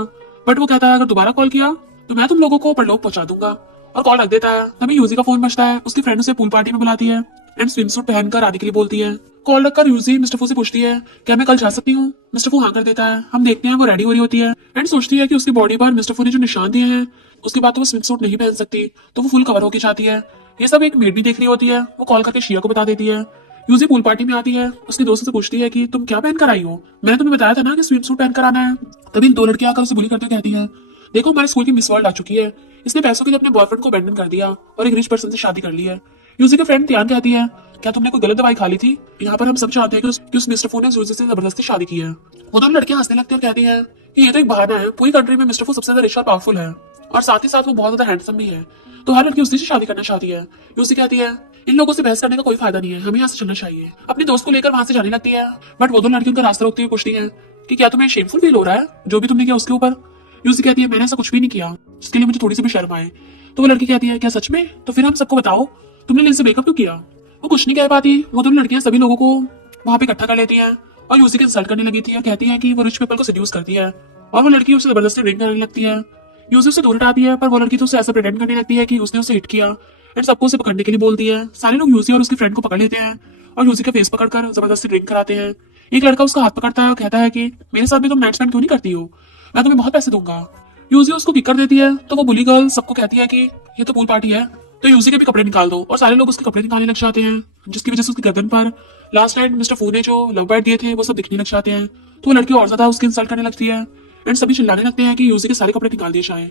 बट वो कहता है अगर दोबारा कॉल किया तो मैं तुम लोगों को परलोक पहुंचा दूंगा, और कॉल रख देता है। तभी यूजी का फोन बजता है। उसकी फ्रेंड उसे पूल पार्टी में बुलाती है एंड स्विम सूट पहनकर आने के लिए बोलती है। कॉल रखकर यूजी मिस्टर फू से पूछती है क्या मैं कल जा सकती हूँ। मिस्टर फू हाँ कर देता है। हम देखते हैं वो रेडी हो रही होती है एंड सोचती है कि उसकी बॉडी पर मिस्टर फू ने जो निशान दिए हैं उसके बाद तो वो स्विम सूट नहीं पहन सकती, तो वो फुल कवर होकर जाती है। ये सब एक मेड भी देख रही होती है। वो कॉल करके शिया को बता देती है। यूजी पूल पार्टी में आती है। उसके दोस्तों से पूछती है कि तुम क्या पहन कर आई हो, मैंने तुम्हें बताया था ना कि स्विम सूट पहन कर आना है। तभी दो लड़कियां आकर उसे बुली करते कहती है देखो हमारे स्कूल की मिस वर्ल्ड आ चुकी है, इसने पैसों के लिए अपने बॉयफ्रेंड को अबैंडन कर दिया और एक रिच पर्सन से शादी कर ली है। यूजी के फ्रेंड त्यान कहती है क्या तुमने कोई गलत दवाई खा ली थी। यहाँ पर हम सब चाहते हैं कि उस मिस्टर फू ने यूजी से जबरदस्ती शादी की है। वो दोनों लड़कियां हंसने लगती है और कहती है कि ये तो एक बहाना है, पूरी कंट्री में मिस्टर फू सबसे ज्यादा रिच और पावरफुल है और साथ ही साथ वो बहुत ज्यादा हैंडसम भी है, तो हर लड़की उसी से शादी करना चाहती है। यूसी कहती है इन लोगों से बहस करने का कोई फायदा नहीं है, हमें यहाँ से चलना चाहिए। अपने दोस्त को लेकर वहां से जाने लगती है, बट वो दोनों लड़की उनका रास्ता रोकती हुई पूछती है कि क्या तुम्हें शेमफुल फील हो रहा है जो भी तुमने किया उसके ऊपर। यूसी कहती है मैंने ऐसा कुछ भी नहीं किया जिसके लिए मुझे थोड़ी सी भी शर्म आए। तो वो लड़की कहती है क्या सच में, तो फिर हम सबको बताओ तुमने लिन से ब्रेकअप क्यों किया। वो कुछ नहीं कह पाती। वो दोनों लड़कियां सभी लोगों को वहां पे इकट्ठा कर लेती हैं और यूसी की इंसल्ट करने लगी थी और कहती है कि वो रिच पीपल को सेड्यूस करती है, और वो लड़की उसे जबरदस्ती ड्रिंक करने लगती है। यूसी उसे दूर हटाती है, पर वो लड़की तो उसे ऐसा प्रिटेंड करने लगती है कि उसने उसे हिट किया एंड सबको उसे पकड़ने के लिए बोलती है। सारे लोग यूसी और उसकी फ्रेंड को पकड़ लेते हैं और यूसी का फेस पकड़कर जबरदस्ती ड्रिंक कराते हैं। एक लड़का उसका हाथ पकड़ता है और कहता है कि मेरे साथ भी तुम नाइट स्पेंड क्यों नहीं करती हो, मैं तुम्हें बहुत पैसे दूंगा। यूजी उसको किक कर देती है, तो वो बुली गर्ल सबको कहती है कि ये तो पूल पार्टी है तो यूजी के भी कपड़े निकाल दो, और सारे लोग उसके कपड़े निकालने लग जाते हैं, जिसकी वजह से उसकी गर्दन पर लास्ट नाइट मिस्टर फू ने जो लव बाइट दिए थे वो सब दिखने लग जाते हैं। तो वो लड़की और ज्यादा उसकी इंसल्ट करने लगती है एंड सभी चिल्लाने लगते हैं कि यूजी के सारे कपड़े निकाल दिए जाए।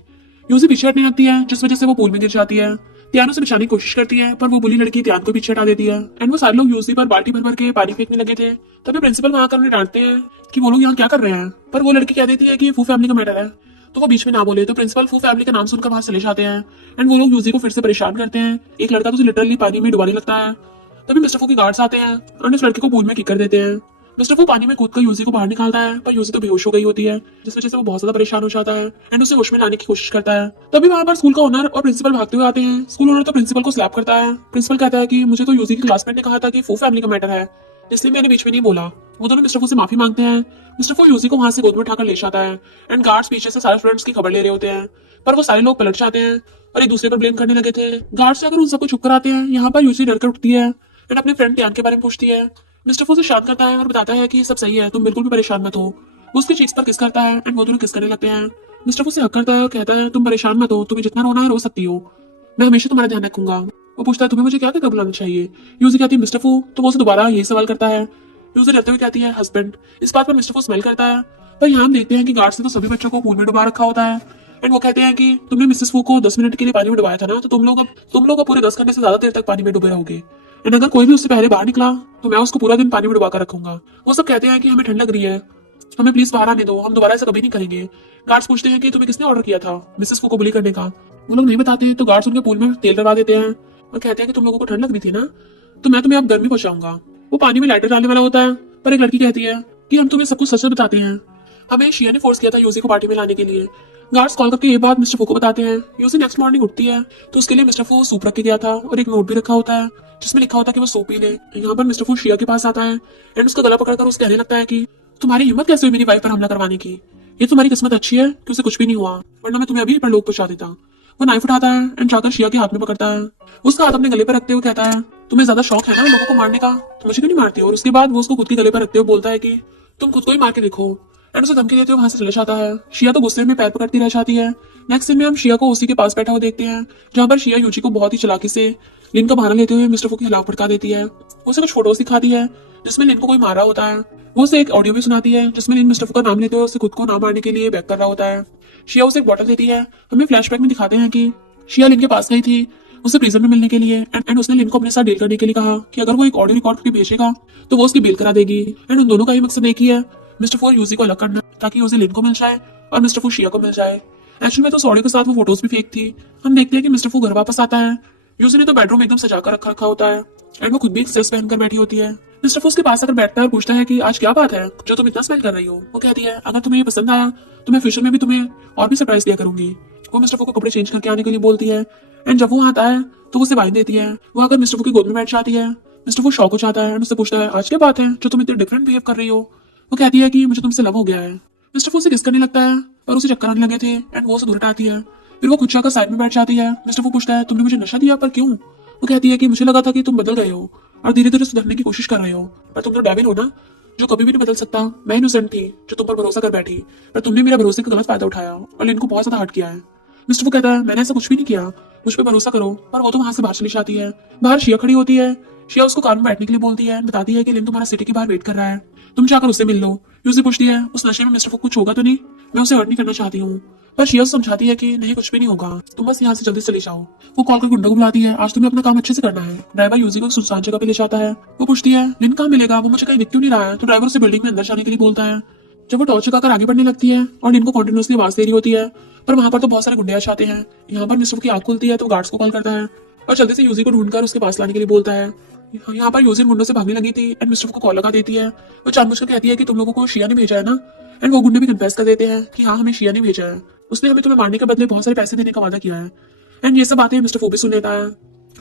यूजी पीछे हटने लगती है, जिस वजह से वो पूल में गिर जाती है। त्यान उसे बचाने की कोशिश करती है, पर वो बुली लड़की त्यान को पीछे हटा देती है एंड वो सारे लोग यूजी पर बाल्टी भर भर के पानी फेंकने लगे थे। तभी प्रिंसिपल वहां आकर उन्हें डांटते हैं कि वो लोग यहाँ क्या कर रहे हैं, पर वो लड़की कह देती है कि फू फैमिली का मैटर है, तो वो बीच में ना बोले। तो प्रिंसिपल फू फैमिली का नाम सुनकर वहां चले जाते हैं एंड वो लोग यूजी को फिर से परेशान करते हैं। एक लड़का तो उसे लिटरली पानी में डुबाने लगता है। तभी मिस्टर फू के गार्ड्स आते हैं और उस लड़के को पूल में किक कर देते हैं। मिस्टर फू पानी में कूदकर यूजी को बाहर निकालता है, पर यूजी तो बेहोश हो गई होती है, जिस वजह से वो बहुत ज्यादा परेशान हो जाता है एंड उसे होश में लाने की कोशिश करता है। तभी वहां पर स्कूल का ओनर और प्रिंसिपल भागते हुए आते हैं। स्कूल ओनर तो प्रिंसिपल को स्लैप करता है। प्रिंसिपल कहता है कि मुझे तो यूजी की क्लासमेट ने कहा था कि फू फैमिली का मैटर है, इसलिए मैंने बीच में नहीं बोला। वो दोनों मिस्टर फू से माफी मांगते हैं। मिस्टर फू यूजी को वहां से गोद में उठाकर ले जाता है एंड गार्ड्स पीछे से सारे फ्रेंड्स की खबर ले रहे होते हैं, पर वो सारे लोग पलट जाते हैं और एक दूसरे पर ब्लेम करने लगे थे। गार्ड्स आकर उन सबको चुप कराते हैं। यहाँ पर यूजी डरकर उठती है एंड अपने फ्रेंड त्यान के बारे में पूछती है। मिस्टर फू से शांत करता है और बताता है कि सब सही है, तुम बिल्कुल भी परेशान मत हो। वो उसके चीज पर किस करता है एंड वो दोनों किस करने लगते हैं। मिस्टर फू से हक करता है और कहता है तुम परेशान मत हो, तुम्हें जितना रोना है रो सकती हो, मैं हमेशा तुम्हारा ध्यान रखूंगा। वो पूछता है तुम्हें मुझे क्या क्या बुलाना चाहिए। यूजी कहती है मिस्टर फू, तो वो उसे दोबारा यही सवाल करता है। यूजी डरते हुए कहती है हस्बैंड। इस बात पर मिस्टर फू स्मेल करता है, पर यहाँ हम देखते हैं कि गार्ड्स ने तो सभी बच्चों को पूल में डुबा रखा होता है एंड वो कहते हैं कि तुमने मिसेस फू को 10 मिनट के लिए पानी में डुबाया था ना, तो तुम लोग अब पूरे 10 घंटे से ज्यादा देर तक पानी में डूबे रहोगे एंड अगर कोई भी उससे पहले बाहर निकला तो मैं उसको पूरा दिन पानी में डुबा कर रखूंगा। वो सब कहते हैं कि हमें ठंड लग रही है, हमें प्लीज बाहर आने दो, हम दोबारा ऐसा कभी नहीं करेंगे। गार्ड्स पूछते हैं कि तुम्हें किसने ऑर्डर किया था मिसेस फू को बुली करने का। वो लोग नहीं बताते, तो गार्ड्स उनके पूल में तेल डलवा देते हैं और कहते हैं कि तुम लोगों को ठंड लग रही थी ना, तो मैं तुम्हें अब गर्मी पहुंचाऊंगा। वो पानी में लाइटर डालने वाला होता है, पर एक लड़की कहती है कि हम तुम्हें सब कुछ सच सच बताते हैं, हमें शिया ने फोर्स किया था यूजी को पार्टी में लाने के लिए। गार्ड्स कॉल करके ये बात मिस्टर फू को बताते हैं। यूजी नेक्स्ट मॉर्निंग उठती है तो उसके लिए मिस्टर फू सूप रख के गया था और एक नोट भी रखा होता है जिसमें लिखा होता है कि वो सूप पी ले। यहाँ पर मिस्टर फू शिया के पास आता है एंड उसका गला पकड़कर उसे कहने लगता है कि तुम्हारी हिम्मत कैसे हुई मेरी वाइफ पर हमला करवाने की, ये तुम्हारी किस्मत अच्छी है कि उसे कुछ भी नहीं हुआ, वरना मैं तुम्हें अभी पर लोग पहुंचा देता। वो नाइफ उठाता है एंड जाकर शिया के हाथ में पकड़ता है। उसका हाथ अपने गले पर रखते हुए कहता है तुम्हें ज्यादा शौक है ना लोगों को मारने का, तो मुझे क्यों नहीं मारती। और उसके बाद वो उसको खुद के गले पर रखते हुए बोलता है कि तुम खुद को ही मार के देखो, एंड उसे धमकी देते हुए वहां से चले जाता है। शिया तो गुस्से में पैर पकड़ती रह जाती है। नेक्स्ट सीन में हम शिया को उसी के पास बैठा हुआ देखते हैं, जहां पर शिया यूजी को बहुत ही चालाकी से लिन का बहाना लेते हुए मिस्टर फू के खिलाफ भड़का देती है। उसे कुछ फोटोज दिखाती है जिसमें लिन को कोई मारा होता है। वो उसे एक ऑडियो भी सुनाती है जिसमें लिन मिस्टर फू का नाम लेते हुए उसे खुद को ना मारने के लिए बैक कर रहा होता है। शिया उसे एक बॉटल देती है। हमें फ्लैशबैक में दिखाते हैं कि शिया लिन के पास गई थी उसे प्रिजन में मिलने के लिए, एंड उसने लिन को अपने साथ डील करने के लिए कहा कि अगर वो एक ऑडियो रिकॉर्ड करके भेजेगा तो वो उसकी बेल करा देगी। एंड उन दोनों का ही मकसद एक ही है, मिस्टर फू और यूजी को अलग करना, ताकि यूजी लिन को मिल जाए और मिस्टर फू शिया को मिल जाए। एक्चुअली में तो उस ऑडियो के साथ वो फोटोज भी फेक थी। हम देखते हैं कि मिस्टर फू घर वापस आता है। यूजी ने तो बेडरूम एकदम सजा कर रखा होता है, एंड वो खुद भी एक ड्रेस पहनकर बैठी होती है। मिस्टर फू उसके पास आकर बैठता है और पूछता है कि आज क्या बात है जो तुम इतना स्मेल कर रही हो। वो कहती है अगर तुम्हें ये पसंद आया तो मैं फ्यूचर में भी तुम्हें और भी सरप्राइज दिया करूंगी। वो मिस्टर फू को कपड़े चेंज करके आने के लिए बोलती है, एंड जब वो आता है तो वो उसे वाइन देती है। वो आकर मिस्टर फू की गोद में बैठ जाती है। मिस्टर फू शॉक हो जाता है एंड उससे पूछता है आज क्या बात है जो तुम इतने डिफरेंट बिहेव कर रही हो। वो कहती है कि मुझे तुमसे लव हो गया है। मिस्टर फू उसे किस करने लगता है पर उसे चक्कर आने लगे थे, एंड वो उसे दूर हटाती है। फिर वो खुद जाकर साइड में बैठ जाती है। मिस्टर फू पूछता है तुमने मुझे नशा दिया पर क्यों। वो कहती है कि मुझे लगा था कि तुम बदल गए हो और धीरे धीरे सुधरने की कोशिश कर रहे हो, पर तुम तो डेविल हो ना जो कभी भी नहीं बदल सकता। मैं इनोसेंट थी जो तुम पर भरोसा कर बैठी, पर तुमने मेरा भरोसे का गलत फायदा उठाया और इनको बहुत ज्यादा हर्ट किया है। मिस्टर वो कहता है मैंने ऐसा कुछ भी नहीं किया, मुझ पर भरोसा करो। पर वो तो वहां से बाहर चली जाती है। बाहर शिया खड़ी होती है। शिया उसको कार में बैठने के लिए बोलती है, बताती है कि लिन तुम्हारा सिटी के बाहर वेट कर रहा है, तुम जाकर उससे मिल लो। यूजी पूछती है उस नशे में मिस्टर को कुछ होगा तो नहीं, मैं उसे हर्ट नहीं करना चाहती हूँ। पर शिया समझाती है कि नहीं कुछ भी नहीं होगा, तुम बस यहाँ से जल्दी चले जाओ। वो कॉल कर गुंडा को बुलाती है, आज तुम्हें अपना काम अच्छे से करना है। ड्राइवर यूजी को सुनसान जगह पे ले जाता है। वो पूछती है लिन कहाँ मिलेगा, वो मुझे कहीं दिख क्यों नहीं रहा है। तो ड्राइवर उसे बिल्डिंग में अंदर जाने के लिए बोलता है। जब वो टॉर्च लगाकर आगे बढ़ने लगती है और लिन को कॉन्टिन्यूसली आवाज दे रही होती है, पर वहां पर तो बहुत सारे गुंडे आ जाते हैं। यहाँ पर मिस्टर की आंख खुलती है तो गार्ड्स को कॉल करता है और जल्दी से यूजी को ढूंढकर उसके पास लाने के लिए बोलता है। यहाँ पर यूजी गुंडों से भागने लगी थी एंड मिस्टर को कॉल लगा देती है। वो जानबूझकर कहती है कि तुम लोगों को शिया ने भेजा है ना, एंड वो गुंडे भी कन्फेस कर देते हैं कि हाँ हमें शिया ने भेजा है, उसने हमें तुम्हें मारने के बदले बहुत सारे पैसे देने का वादा किया है। एंड ये सब बातें मिस्टर फू भी सुन लेता है।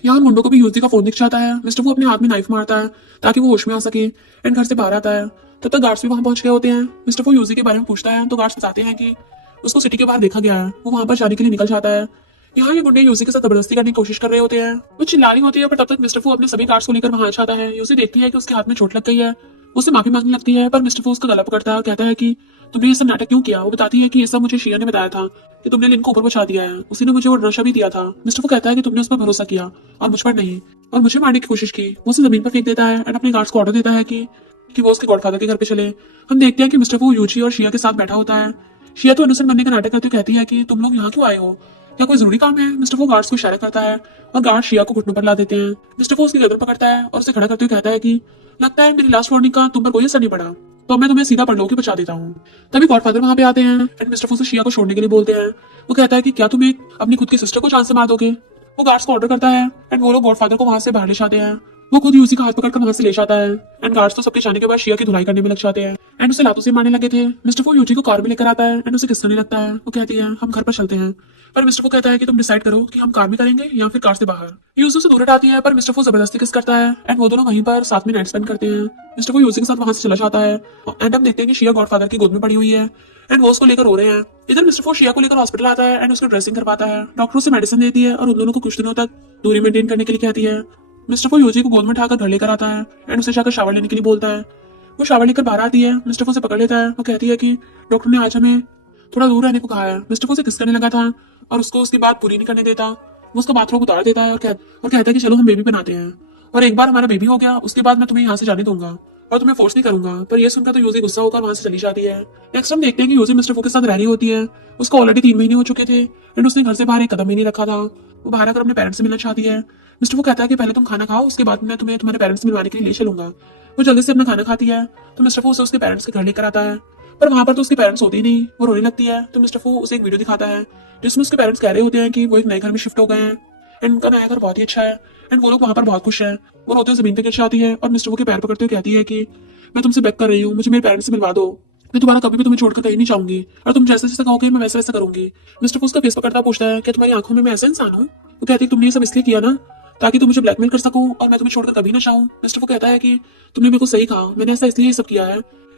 यहाँ मुंडो को भी यूजी का फोन दिख जाता है। मिस्टर फू अपने हाथ में नाइफ मारता है ताकि वो होश में आ सके एंड घर से बाहर आता है। तब तक गार्ड्स भी वहां पहुंच गए होते हैं। मिस्टर फू यूजी के बारे में पूछता है तो गार्ड्स बताते हैं कि उसको सिटी के बाहर देखा गया है। वो वहां पर जाने के लिए निकल जाता है। यहाँ ये गुंडे यूजी के साथ जबरदस्ती करने की कोशिश कर रहे होते हैं। वो चिल्ला रही होती है, पर तब तक मिस्टर फू अपने सभी गार्ड्स को लेकर वहां आ जाता है। यूजी देखती है कि उसके हाथ में चोट लग गई है। उससे माफी मांगने लगती है, पर मिस्टर फू उसका गला पकड़ता है और कहता है कि तुमने ये सब नाटक क्यों किया। वो बताती है कि ये सब मुझे शिया ने बताया था कि तुमने लिन को ऊपर पहुंचा दिया है, उसी ने मुझे वो नशा भी दिया था। मिस्टर फू कहता है कि तुमने उस पर भरोसा किया और मुझ पर नहीं, और मुझे मारने की कोशिश की। वो उसे जमीन पर फेंक देता है एंड अपने गार्ड्स को ऑर्डर देता है कि वो उसके गॉडफादर के घर पे चले। हम देखते हैं कि मिस्टर फू यूजी और शिया के साथ बैठा होता है। शिया तो इनोसेंट बनने का नाटक करते हुए कहती है कि तुम लोग यहाँ क्यों आए हो, क्या कोई जरूरी काम है। मिस्टर फू गार्ड्स को इशारा करता है और गार्ड शिया को घुटनों पर ला देते हैं। मिस्टर फू उसकी गर्दन पकड़ता है और उसे खड़ा करते हुए कहता है कि लगता है मेरी लास्ट वार्निंग का तुम पर कोई असर नहीं पड़ा, तो मैं तुम्हें सीधा परलोक ही बचा देता हूँ। तभी गॉडफादर वहां पे आते हैं एंड मिस्टर फू से शिया को छोड़ने के लिए बोलते हैं। वो कहता है कि क्या तुम एक अपनी खुद की सिस्टर को जान से मार दोगे। वो गार्ड्स को ऑर्डर करता है एंड वो लोग गॉडफादर को वहां से बाहर ले जाते हैं। वो खुद यूसी का हाथ पकड़कर वहां से ले जाता है एंड गार्ड्स तो सबके जाने के बाद शिया की धुलाई करने में लग जाते हैं एंड उसे लातों से मारने लगे थे। मिस्टर फू यूजी को कार में लेकर आता है एंड उसे किस करने लगता है। वो कहती है हम घर पर चलते हैं, पर मिस्टर फू कहता है कि तुम डिसाइड करो कि हम कार में करेंगे या फिर कार से बाहर। यूजी से दूर हटाती है, पर मिस्टर फू जबरदस्ती किस करता है एंड वो दोनों वहीं पर साथ में नाइट स्पेंड करते हैं। मिस्टर फू यूजी के साथ वहां से चला जाता है एंड हम देखते हैं कि शिया गॉडफादर की गोद में पड़ी हुई है एंड वो उसको लेकर रो रहे हैं। इधर मिस्टर फू शिया को लेकर हॉस्पिटल आता है एंड उसको ड्रेसिंग करवाता है। डॉक्टर उसे मेडिसिन देती है और उन दोनों को कुछ दिनों तक दूरी मेंटेन करने के लिए कहती है। मिस्टर फू यूजी को गोद में उठाकर घर लेकर आता है एंड उसे जाकर शावर लेने के लिए बोलता है। वो शावर लेकर बाहर आती है। मिस्टर फू से पकड़ लेता है। वो कहती है कि डॉक्टर ने आज हमें थोड़ा दूर रहने को कहा है। मिस्टर फू से किस करने लगा था और उसको उसकी बात पूरी नहीं करने देता। वो उसका बाथरूम उतार देता है और कहता है कि चलो हम बेबी बनाते हैं, और एक बार हमारा बेबी हो गया उसके बाद मैं तुम्हें यहाँ से जाने दूंगा और तुम्हें फोर्स नहीं करूंगा। पर यह सुनकर तो यूजी गुस्सा होकर वहां से चली जाती है। नेक्स्ट हम देखते हैं कि यूजी मिस्टर फू के साथ रह रही होती है। उसको ऑलरेडी 3 महीने हो चुके थे एंड उसने घर से बाहर एक कदम ही नहीं रखा था। वो बाहर आकर अपने पेरेंट्स से मिलना चाहती है। मिस्टर फू कहता है कि पहले तुम खाना खाओ, उसके बाद मैं तुम्हें तुम्हारे पेरेंट्स से मिलवाने के लिए ले चलूंगा। वो जल्दी से अपना खाना खाती है तो मिस्टर फू उसे उसके पेरेंट्स के घर लेकर आता है, पर वहां पर तो उसके पेरेंट्स होते ही नहीं। वो रोने लगती है तो मिस्टर फू उसे एक वीडियो दिखाता है जिसमें उसके पेरेंट्स कह रहे होते हैं कि वो एक नए घर में शिफ्ट हो गए हैं एंड उनका नया घर बहुत ही अच्छा है एंड वो लोग वहां पर बहुत खुश है। वो रोते हुए जमीन पे गिर जाती है और मिस्टर फू के पैर पकड़ते हुए कहती है कि मैं तुमसे बेग कर रही हूँ, मुझे मेरे पेरेंट्स से मिलवा दो, मैं दोबारा कभी भी तुम्हें छोड़कर कहीं नहीं जाऊंगी और तुम जैसे जैसे कहोगे मैं वैसा वैसा करूंगी। मिस्टर फू उसका फेस पकड़ता पूछता है कि तुम्हारी आंखों में मैं ऐसा इंसान हूँ। वो कहती है तुमने ये सब इसलिए किया ना ताकि तुम मुझे ब्लैकमेल कर सको और मैं तुम्हें छोड़कर कभी ना चाहूँ। मिस्टर फू कहता है कि तुमने मेरे को सही कहा, मैंने ऐसा इसलिए ये सब किया है।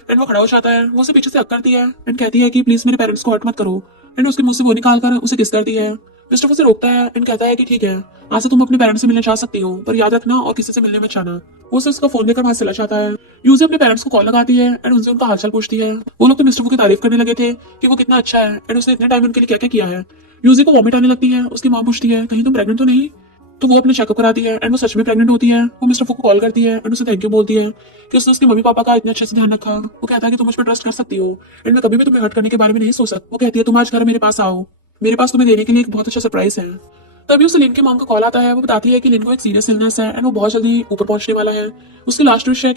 एंड वो खड़ा हो जाता है। वो उसे पीछे से हक करती है एंड कहती है कि प्लीज मेरे पेरेंट्स को हर्ट मत करो एंड उसके मुंह से वो निकाल कर उसे किस करती है। मिस्टर फू से रोकता है एंड कहता है कि ठीक है, आज से तुम अपने पेरेंट्स से मिलना चाह सकती हो, पर याद रखना और किसी से मिलने मत जाना। वो उसे उसका फोन लेकर वहां से चला जाता है। यूजी अपने पेरेंट्स को कॉल लगाती है एंड उनसे उनका हालचाल पूछती है। वो लोग तो मिस्टर फू की तारीफ करने लगे थे कि वो कितना अच्छा है एंड उसने इतने टाइम उनके लिए क्या क्या किया है। यूजी को वॉमिट आने लगती है। उसकी माँ पूछती है कहीं तुम प्रेग्नेंट तो नहीं। तो वो अपने चेकअप कराती है एंड वो सच में प्रेग्नेंट होती है। वो मिस्टर फू को कॉल करती है एंड उसे थैंक यू बोलती है कि उसने उसके मम्मी पापा का इतने अच्छे से ध्यान रखा। वो कहता है कि तुम मुझ पर ट्रस्ट कर सकती हो एंड मैं कभी भी तुम्हें हर्ट करने के बारे में नहीं सोच सकती। वो कहती है तुम आज घर मेरे पास आओ, मेरे पास तुम्हें देने के लिए एक बहुत अच्छा सरप्राइज है। तभी उसे लिन के मॉम का कॉल आता है। वो बताती है कि लिन को एक सीरियस इलनेस है एंड वो बहुत जल्दी ऊपर पहुंचने वाला है। उसकी लास्ट विश है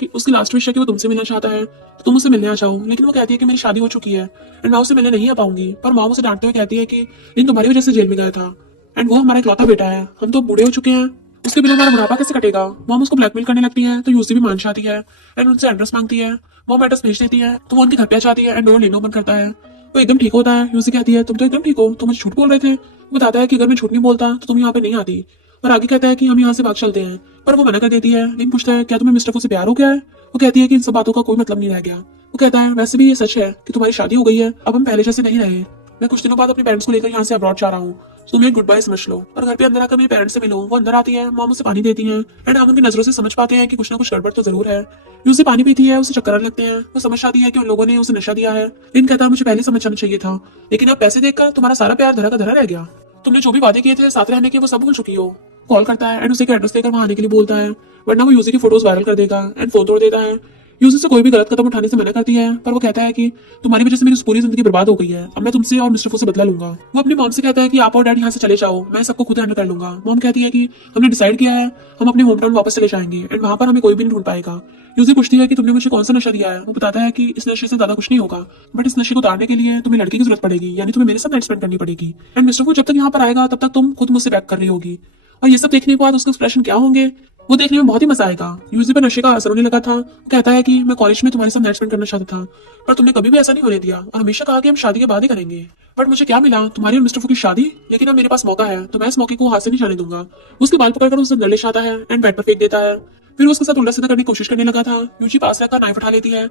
कि वो तुमसे मिलना चाहता है, तो तुम उससे मिलने आ जाओ। लेकिन वो कहती है कि मेरी शादी हो चुकी है एंड मैं उससे मिलने नहीं आ पाऊंगी। पर मॉम उसे डांटते हुए कहती है कि लिन तुम्हारी वजह से जेल में गया था एंड वो हमारा इकलौता बेटा है, हम तो बूढ़े हो चुके हैं, उसके बिना हमारा बुढ़ापा कैसे कटेगा। मॉम उसको ब्लैकमेल करने लगती है तो यूसी भी मान जाती है एंड उनसे एड्रेस मांगती है। मॉम एड्रेस भेज देती है तो वो उनके घर पे आ जाती है एंड डोर लेनो बंद करता है। वो एकदम ठीक होता है। यूसी कहती है तुम तो एकदम ठीक हो, तुम मुझे झूठ बोल रहे थे। वो बताता है कि अगर मैं झूठ नहीं बोलता तो तुम यहाँ पे नहीं आती। और आगे कहता है कि हम यहाँ से भाग चलते हैं, पर वो मना कर देती है। लिन पूछता है क्या तुम्हें मिस्टर फू से प्यार हो गया है। वो कहती है कि इन सब बातों का कोई मतलब नहीं रह गया। वो कहता है वैसे भी ये सच है कि तुम्हारी शादी हो गई है, अब हम पहले जैसे नहीं रहे। मैं कुछ दिनों बाद अपने पेरेंट्स को लेकर यहाँ से अब्रॉड जा रहा हूँ, तो तुम एक गुड बाय समझ लो। और घर पे अंदर आकर मेरे पेरेंट्स से मिलो। वो अंदर आती है, मॉम उसे पानी देती है एंड हम उनकी नजरों से समझ पाते हैं कि कुछ ना कुछ गड़बड़ तो जरूर है। यूसी पानी पीती है, उसे चक्कर आने लगते हैं। वो समझ आती है कि उन लोगों ने उसे नशा दिया है। लिन कहता है मुझे पहले समझ जाना चाहिए था, लेकिन अब पैसे देखकर तुम्हारा सारा प्यार धरा का धरा रह गया। तुमने जो भी वादे किए थे साथ रहने के वो सब भूल चुकी हो। कॉल करता है एंड उसे एक एड्रेस देकर वहां आने के लिए बोलता है, वरना वो यूजी की फोटोज वायरल कर देगा एंड फोन तोड़ देता है। यूजी से कोई भी गलत कदम उठाने से मना करती है, पर वो कहता है कि तुम्हारी वजह से मेरी पूरी जिंदगी बर्बाद हो गई है, अब मैं तुमसे और मिस्टर फू से बदला लूंगा। वो अपनी मॉम से कहता है कि आप और डैड यहाँ से चले जाओ, मैं सबको खुद हैंडल कर लूंगा। मॉम कहती है कि हमने डिसाइड किया है, हम अपने होम टाउन वापस चले जाएंगे एंड वहां पर हमें कोई भी नहीं ढूंढ पाएगा। यूजी पूछती है कि तुमने मुझे कौन सा नशा दिया है। वो बताता है कि इस नशे से ज्यादा कुछ नहीं होगा, बट इस नशे को उतारने के लिए तुम्हें लड़की की जरूरत पड़ेगी, यानी तुम्हें मेरे साथ नाइट स्पेंड करनी पड़ेगी एंड मिस्टर फू जब तक यहाँ पर आएगा तब तक तुम खुद मुझसे बैक कर रही होगी। और ये सब देखने के बाद उसके एक्सप्रेशन क्या होंगे वो देखने में बहुत ही मजा आएगा। यूजी पर नशे का असर होने लगा था। वो कहता है कि मैं कॉलेज में तुम्हारे साथ नाइट स्पेंड करना चाहता था, पर तुमने कभी भी ऐसा नहीं होने दिया और हमेशा कहा कि हम शादी के बाद ही करेंगे। बट मुझे क्या मिला, तुम्हारी और मिस्टर फू की शादी। लेकिन अब मेरे पास मौका है तो मैं इस मौके को हाथ से नहीं जाने दूंगा। उसके बाल पकड़कर उसे अंदर ले जाता है एंड बेड पर फेंक देता है। फिर वो उसके साथ उल्टा सीधा करने की कोशिश करने लगा था। यूजी पास रहकर नाइफ उठा लेती है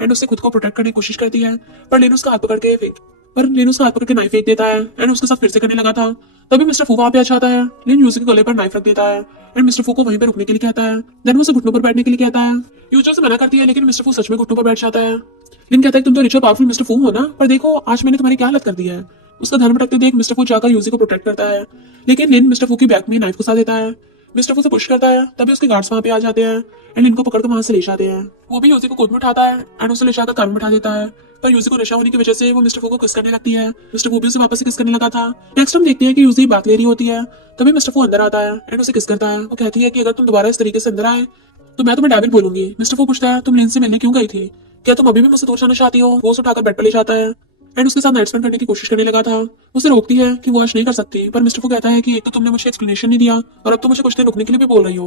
एंड उससे खुद को प्रोटेक्ट करने की कोशिश करती है, पर लेन उसका हाथ पकड़ के नाइफ फेंक देता है एंड उसके साथ फिर से करने लगा था। तभी मिस्टर फू वहां पे आ जाता है। लिन यूजी के गले पर नाइफ रख देता है एंड मिस्टर फू को वहीं पे रुकने के लिए कहता है। देन वो उसे घुटनों पर बैठने के लिए कहता है। यूजी उसे मना करती है, लेकिन मिस्टर फू सच में घुटनों पर बैठ जाता है। लिन कहता है तुम तो रिच और पावरफुल मिस्टर फू हो ना, पर देखो आज मैंने तुम्हारी क्या हालत कर दी है। उसका ध्यान भटकते देख मिस्टर फू जाकर यूजी को प्रोटेक्ट करता है, लेकिन लिन मिस्टर फू की बैक में नाइफ घुसा देता है। मिस्टर फू से पुश करता है, तभी उसके गार्ड्स वहां पे आ जाते हैं एंड इनको पकड़कर वहां से ले जाते हैं। वो भी यूजी को गोद में उठाता है एंड उसे ले जाकर कार में बैठा देता है, पर यूजी को नशा होने की वजह से वो मिस्टर फू को किस करने लगती है। मिस्टर फू भी उसे वापस से किस करने लगा था। नेक्स्ट हम देखते हैं कि यूजी बात ले रही होती है। तभी मिस्टर फू अंदर आता है एंड उसे किस करता है। वो कहती है कि अगर तुम दोबारा इस तरीके से अंदर आए तो मैं तुम्हें डेविल बोलूंगी। मिस्टर फू पूछता है तुम लिन से मिलने क्यों गई थी, क्या तुम अभी भी मुझसे दूर जाना चाहती हो। वो उसे उठाकर बेड पर ले जाता है एंड उसके साथ नाइट स्पेंड करने की कोशिश करने लगा था। उसे रोकती है कि वो आज नहीं कर सकती, पर मिस्टर फू कहता है कि एक तो तुमने मुझे एक्सप्लेनेशन नहीं दिया और अब तो मुझे कुछ देर रुकने के लिए भी बोल रही हो।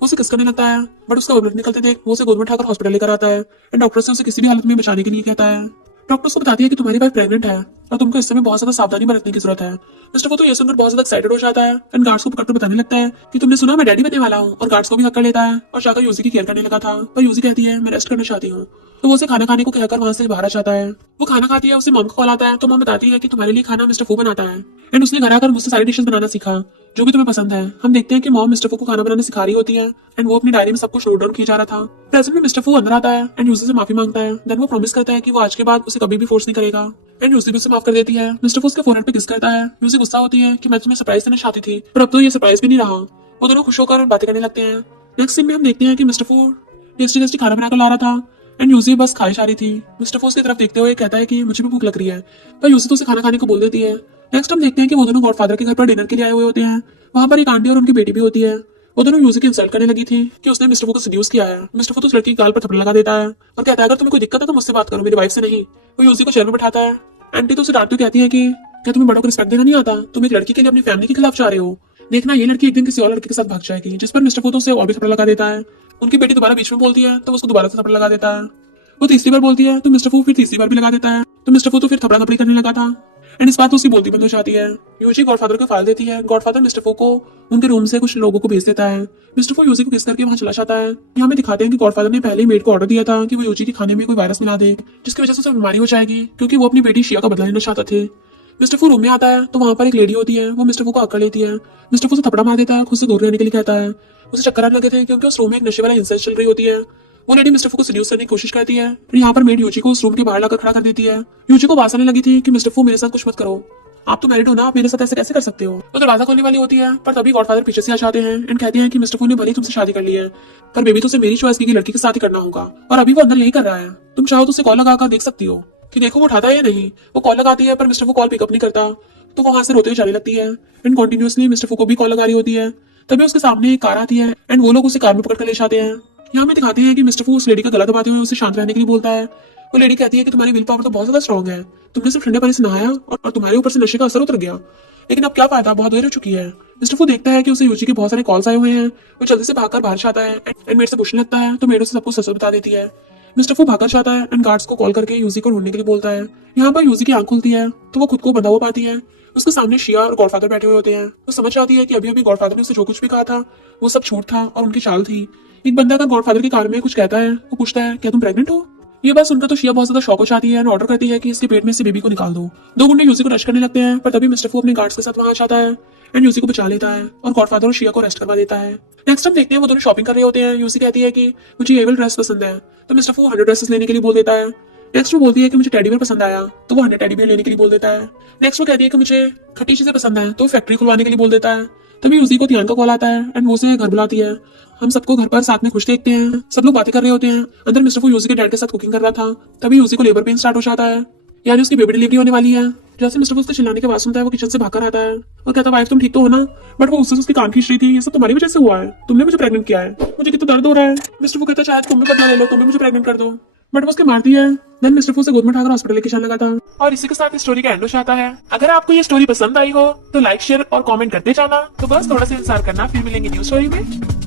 वो उसे किस करने लगता है, बट उसका ब्लड निकलते देख वो उसे गोद में उठाकर हॉस्पिटल लेकर आता है एंड डॉक्टर से उसे किसी भी हालत में बचाने के लिए कहता है। डॉक्टर उसको बताती है कि तुम्हारी वाइफ प्रेग्नेंट है और तुमको इस समय बहुत ज्यादा सावधानी बरतने की जरूरत है। मिस्टर फू तो ये सुनकर बहुत ज्यादा एक्साइटेड हो जाता है एंड गार्ड्स को पकड़कर बताने लगता है कि तुमने सुना मैं डैडी बनने वाला हूँ, और गार्ड्स को भी हक कर लेता है और जाकर यूजी की केयर करने लगा था। पर यूजी कहती है मैं रेस्ट करना चाहती हूँ, तो वो उसे खाना खाने को कहकर वहां से बाहर आ जाता है। वो खाना खाती है, उसे मॉम का कॉल आता है तो मॉम बताती है कि तुम्हारे लिए खाना मिस्टर फू बनाता है एंड उसने घर आकर मुझसे सारी डिशेस बनाना सीखा जो भी तुम्हें पसंद है। हम देखते हैं कि मॉम मिस्टर फू को खाना बनाना सिखा रही होती है एंड वो अपनी डायरी में सब कुछ नोट डाउन किया जा रहा था। प्रेजेंट में मिस्टर फू अंदर आता है एंड यूजी से माफी मांगता है। देन वो प्रॉमिस करता है कि वो आज के बाद उसे कभी भी फोर्स नहीं करेगा एंड यूजी भी उसे माफ कर देती है। मिस्टर फू उसके फोरहेड पे किस करता है। यूजी गुस्सा होती है कि मैं तुम्हें सरप्राइज देना चाहती थी, पर अब तो ये सरप्राइज भी नहीं रहा। वो दोनों खुश होकर बातें करने लगते हैं। नेक्स्ट सीन में हम देखते हैं कि मिस्टर फू टेस्टी टेस्टी खाना बनाकर ला रहा था एंड यूजी बस खाई जा रही थी। मिस्टर फू उसकी तरफ देखते हुए कहता है कि मुझे भी भूख लग रही है, पर यूजी तो उसे खाना खाने को बोल देती है। नेक्स्ट हम देखते हैं कि वो दोनों गॉडफादर के घर पर डिनर के लिए आए हुए होते हैं। वहां पर एक आंटी और उनकी बेटी भी होती है। वो दोनों यूजी की इंसल्ट करने लगी थी कि उसने मिस्टर फू को सेड्यूस किया है। मिस्टर फू तो उस लड़की की गाल पर थप्पड़ लगा देता है और कहता है अगर तुम्हें कोई दिक्कत है तो मुझसे बात करो, मेरी वाइफ से नहीं। वो यूजी को चेयर में बैठाता है। आंटी तो उसे डांटती हुई कहती है कि क्या तुम्हें बड़ों को रिस्पेक्ट देना नहीं आता, तुम एक लड़की के लिए अपनी फैमिली के खिलाफ जा रहे हो। देखना ये लड़की एक दिन किसी और लड़के के साथ भाग जाएगी। जिस पर मिस्टर फू तो उसे और भी थप्पड़ लगा देता है। उनकी बेटी दोबारा बीच में बोलती है तो उसको दोबारा से थप्पड़ लगा देता है। वो तीसरी बार बोलती है तो मिस्टर फू फिर तीसरी बार भी लगा देता है। तो मिस्टर फू तो फिर थपड़ा थपड़ी करने लगा था एंड इस बात उसकी बोलती बंद हो जाती है। यूजी गॉडफादर को फाइल देती है। गॉडफादर मिस्टर फू को उनके रूम से कुछ लोगों को भेज देता है। मिस्टर फू यूजी को किस करके वहां चला जाता है। यहाँ हमें दिखाते हैं कि गॉडफादर ने पहले ही मेड को ऑर्डर दिया था कि वो यूजी के खाने में कोई वायरस मिला दे जिसकी वजह से उसे बीमारी हो जाएगी, क्योंकि वो अपनी बेटी शिया का बदला लेना चाहता थे। मिस्टर फू रूम में आता है तो वहां पर एक लेडी होती है, वो मिस्टर फू को अकड़ लेती है। मिस्टर फू से थपड़ा मार देता है, खुद से दूर रहने के लिए कहता है। उसे चक्कर आने लगे थे क्योंकि उस रूम में एक नशे वाला इंसेंस चल रही होती है। वो लेडी मिस्टर फू को सीड्यूस करने की कोशिश करती है, फिर यहाँ पर मेड यूजी को उस रूम के बाहर लाकर खड़ा कर देती है। यूजी को बात आने लगी थी कि मिस्टर फू मेरे साथ कुछ मत करो, आप तो मैरिड हो ना, आप मेरे साथ ऐसे कैसे कर सकते हो। वो दरवाजा खोलने वाली होती है पर तभी गॉडफादर पीछे से आ जाते हैं एंड कहते हैं कि मिस्टर फू ने भले ही तुमसे शादी कर ली है, पर बेबी तो उसे मेरी चॉइस की लड़की के साथ ही करना होगा, और अभी वो अंदर यही कर रहा है। तुम चाहो तो उसे कॉल लगाकर देख सकती हो कि देखो वो उठाता है या नहीं। वो कॉल लगाती है पर मिस्टर फू कॉल पिकअप नहीं करता, तो वो वहां से रोते हुए जाने लगती है एंड कॉन्टिन्यूसली मिस्टर फू को भी कॉल लगा रही होती है। तभी उसके सामने एक कार आती है एंड वो लोग उसे कार में पकड़ कर ले जाते हैं। यहाँ में दिखाते हैं कि मिस्टर फू उस लेडी का गला दबाते हुए उसे शांत रहने के लिए बोलता है। वो लेडी कहती है कि तुम्हारी विल पावर तो बहुत ज्यादा स्ट्रॉन्ग है, तुमने सिर्फ ठंडे पानी से नहाया और तुम्हारे ऊपर से नशे का असर उतर गया, लेकिन अब क्या फायदा, बहुत देर हो चुकी है। मिस्टर फू देखता है कि उसे यूजी के बहुत सारे कॉल्स आए हुए हैं। वो जल्दी से भागकर बाहर जाता है एंड मेड से पूछने लगता है, तो मेड उसे सब कुछ सच बता देती है। मिस्टर फू भागकर जाता है एंड गार्ड्स को कॉल करके यूजी को ढूंढने के लिए बोलता है। यहाँ पर यूजी की आंख खुलती है तो वो खुद को बंधा हुआ पाती है। उसके सामने शिया और गॉडफादर बैठे हुए होते हैं। वो समझ जाती है कि अभी अभी गॉडफादर ने उसे जो कुछ भी कहा था वो सब झूठ था और उनकी चाल थी। एक बंदा अगर गॉडफादर के कार में कुछ कहता है, वो पूछता है क्या तुम प्रेग्नेंट हो। ये बात सुनकर तो शिया बहुत ज्यादा शॉक हो जाती है और ऑर्डर करती है कि इसके पेट में से बेबी को निकाल दो। दो गुंडे यूजी को रश करने लगते हैं पर तभी मिस्टर फू अपने गार्ड्स के साथ वहां आ जाता है एंड यूजी को बचा लेता है और गॉडफादर और शिया को अरेस्ट करवा देता है। नेक्स्ट हम देखते हैं वो दोनों शॉपिंग कर रहे होते हैं। यूजी कहती है कि मुझे ये वाली ड्रेस पसंद है, तो मिस्टर फू 100 ड्रेसेस लेने के लिए बोल देता है। नेक्स्ट वो बोलती है कि मुझे टेडी बियर पसंद आया, तो वो 100 टेडी बियर लेने के लिए बोल देता है। नेक्स्ट वो कहती है कि मुझे खट्टी चीजें पसंद है, तो फैक्ट्री खुलवाने के लिए बोल देता है। तभी यूजी को ध्यान का कॉल आता है एंड वो उसे घर बुलाती है। हम सबको घर पर साथ में खुश देखते हैं, सब लोग बातें कर रहे होते हैं। अंदर मिस्टर फू यूजी के डैड के साथ कुकिंग कर रहा था, तभी यूजी को लेबर पेन स्टार्ट हो जाता है, यानी उसकी बेबी डिलीवरी होने वाली है। जैसे मिस्टर फू उसके चिल्लाने की आवाज सुनता है वो किचन से भागकर आता है और कहता है वाइफ तुम ठीक तो हो ना, बट वो उससे उसकी कान खींच रही थी, ये सब तुम्हारी वजह से हुआ है, तुमने मुझे प्रेग्नेंट किया है, मुझे कितना दर्द हो रहा है। मिस्टर फू कहता है शायद तुम भी बदला ले लो, तुम भी मुझे प्रेग्नेंट कर दो, बट वो उसके मारती है। देन मिस्टर फू से गोद में उठाकर हॉस्पिटल लेके जाने लगा था। और इसी के साथ इस स्टोरी का एंड हो जाता है। अगर आपको ये स्टोरी पसंद आई हो तो लाइक शेयर और कमेंट करते जाना। तो बस थोड़ा सा इंतजार करना, फिर मिलेंगे न्यू स्टोरी में।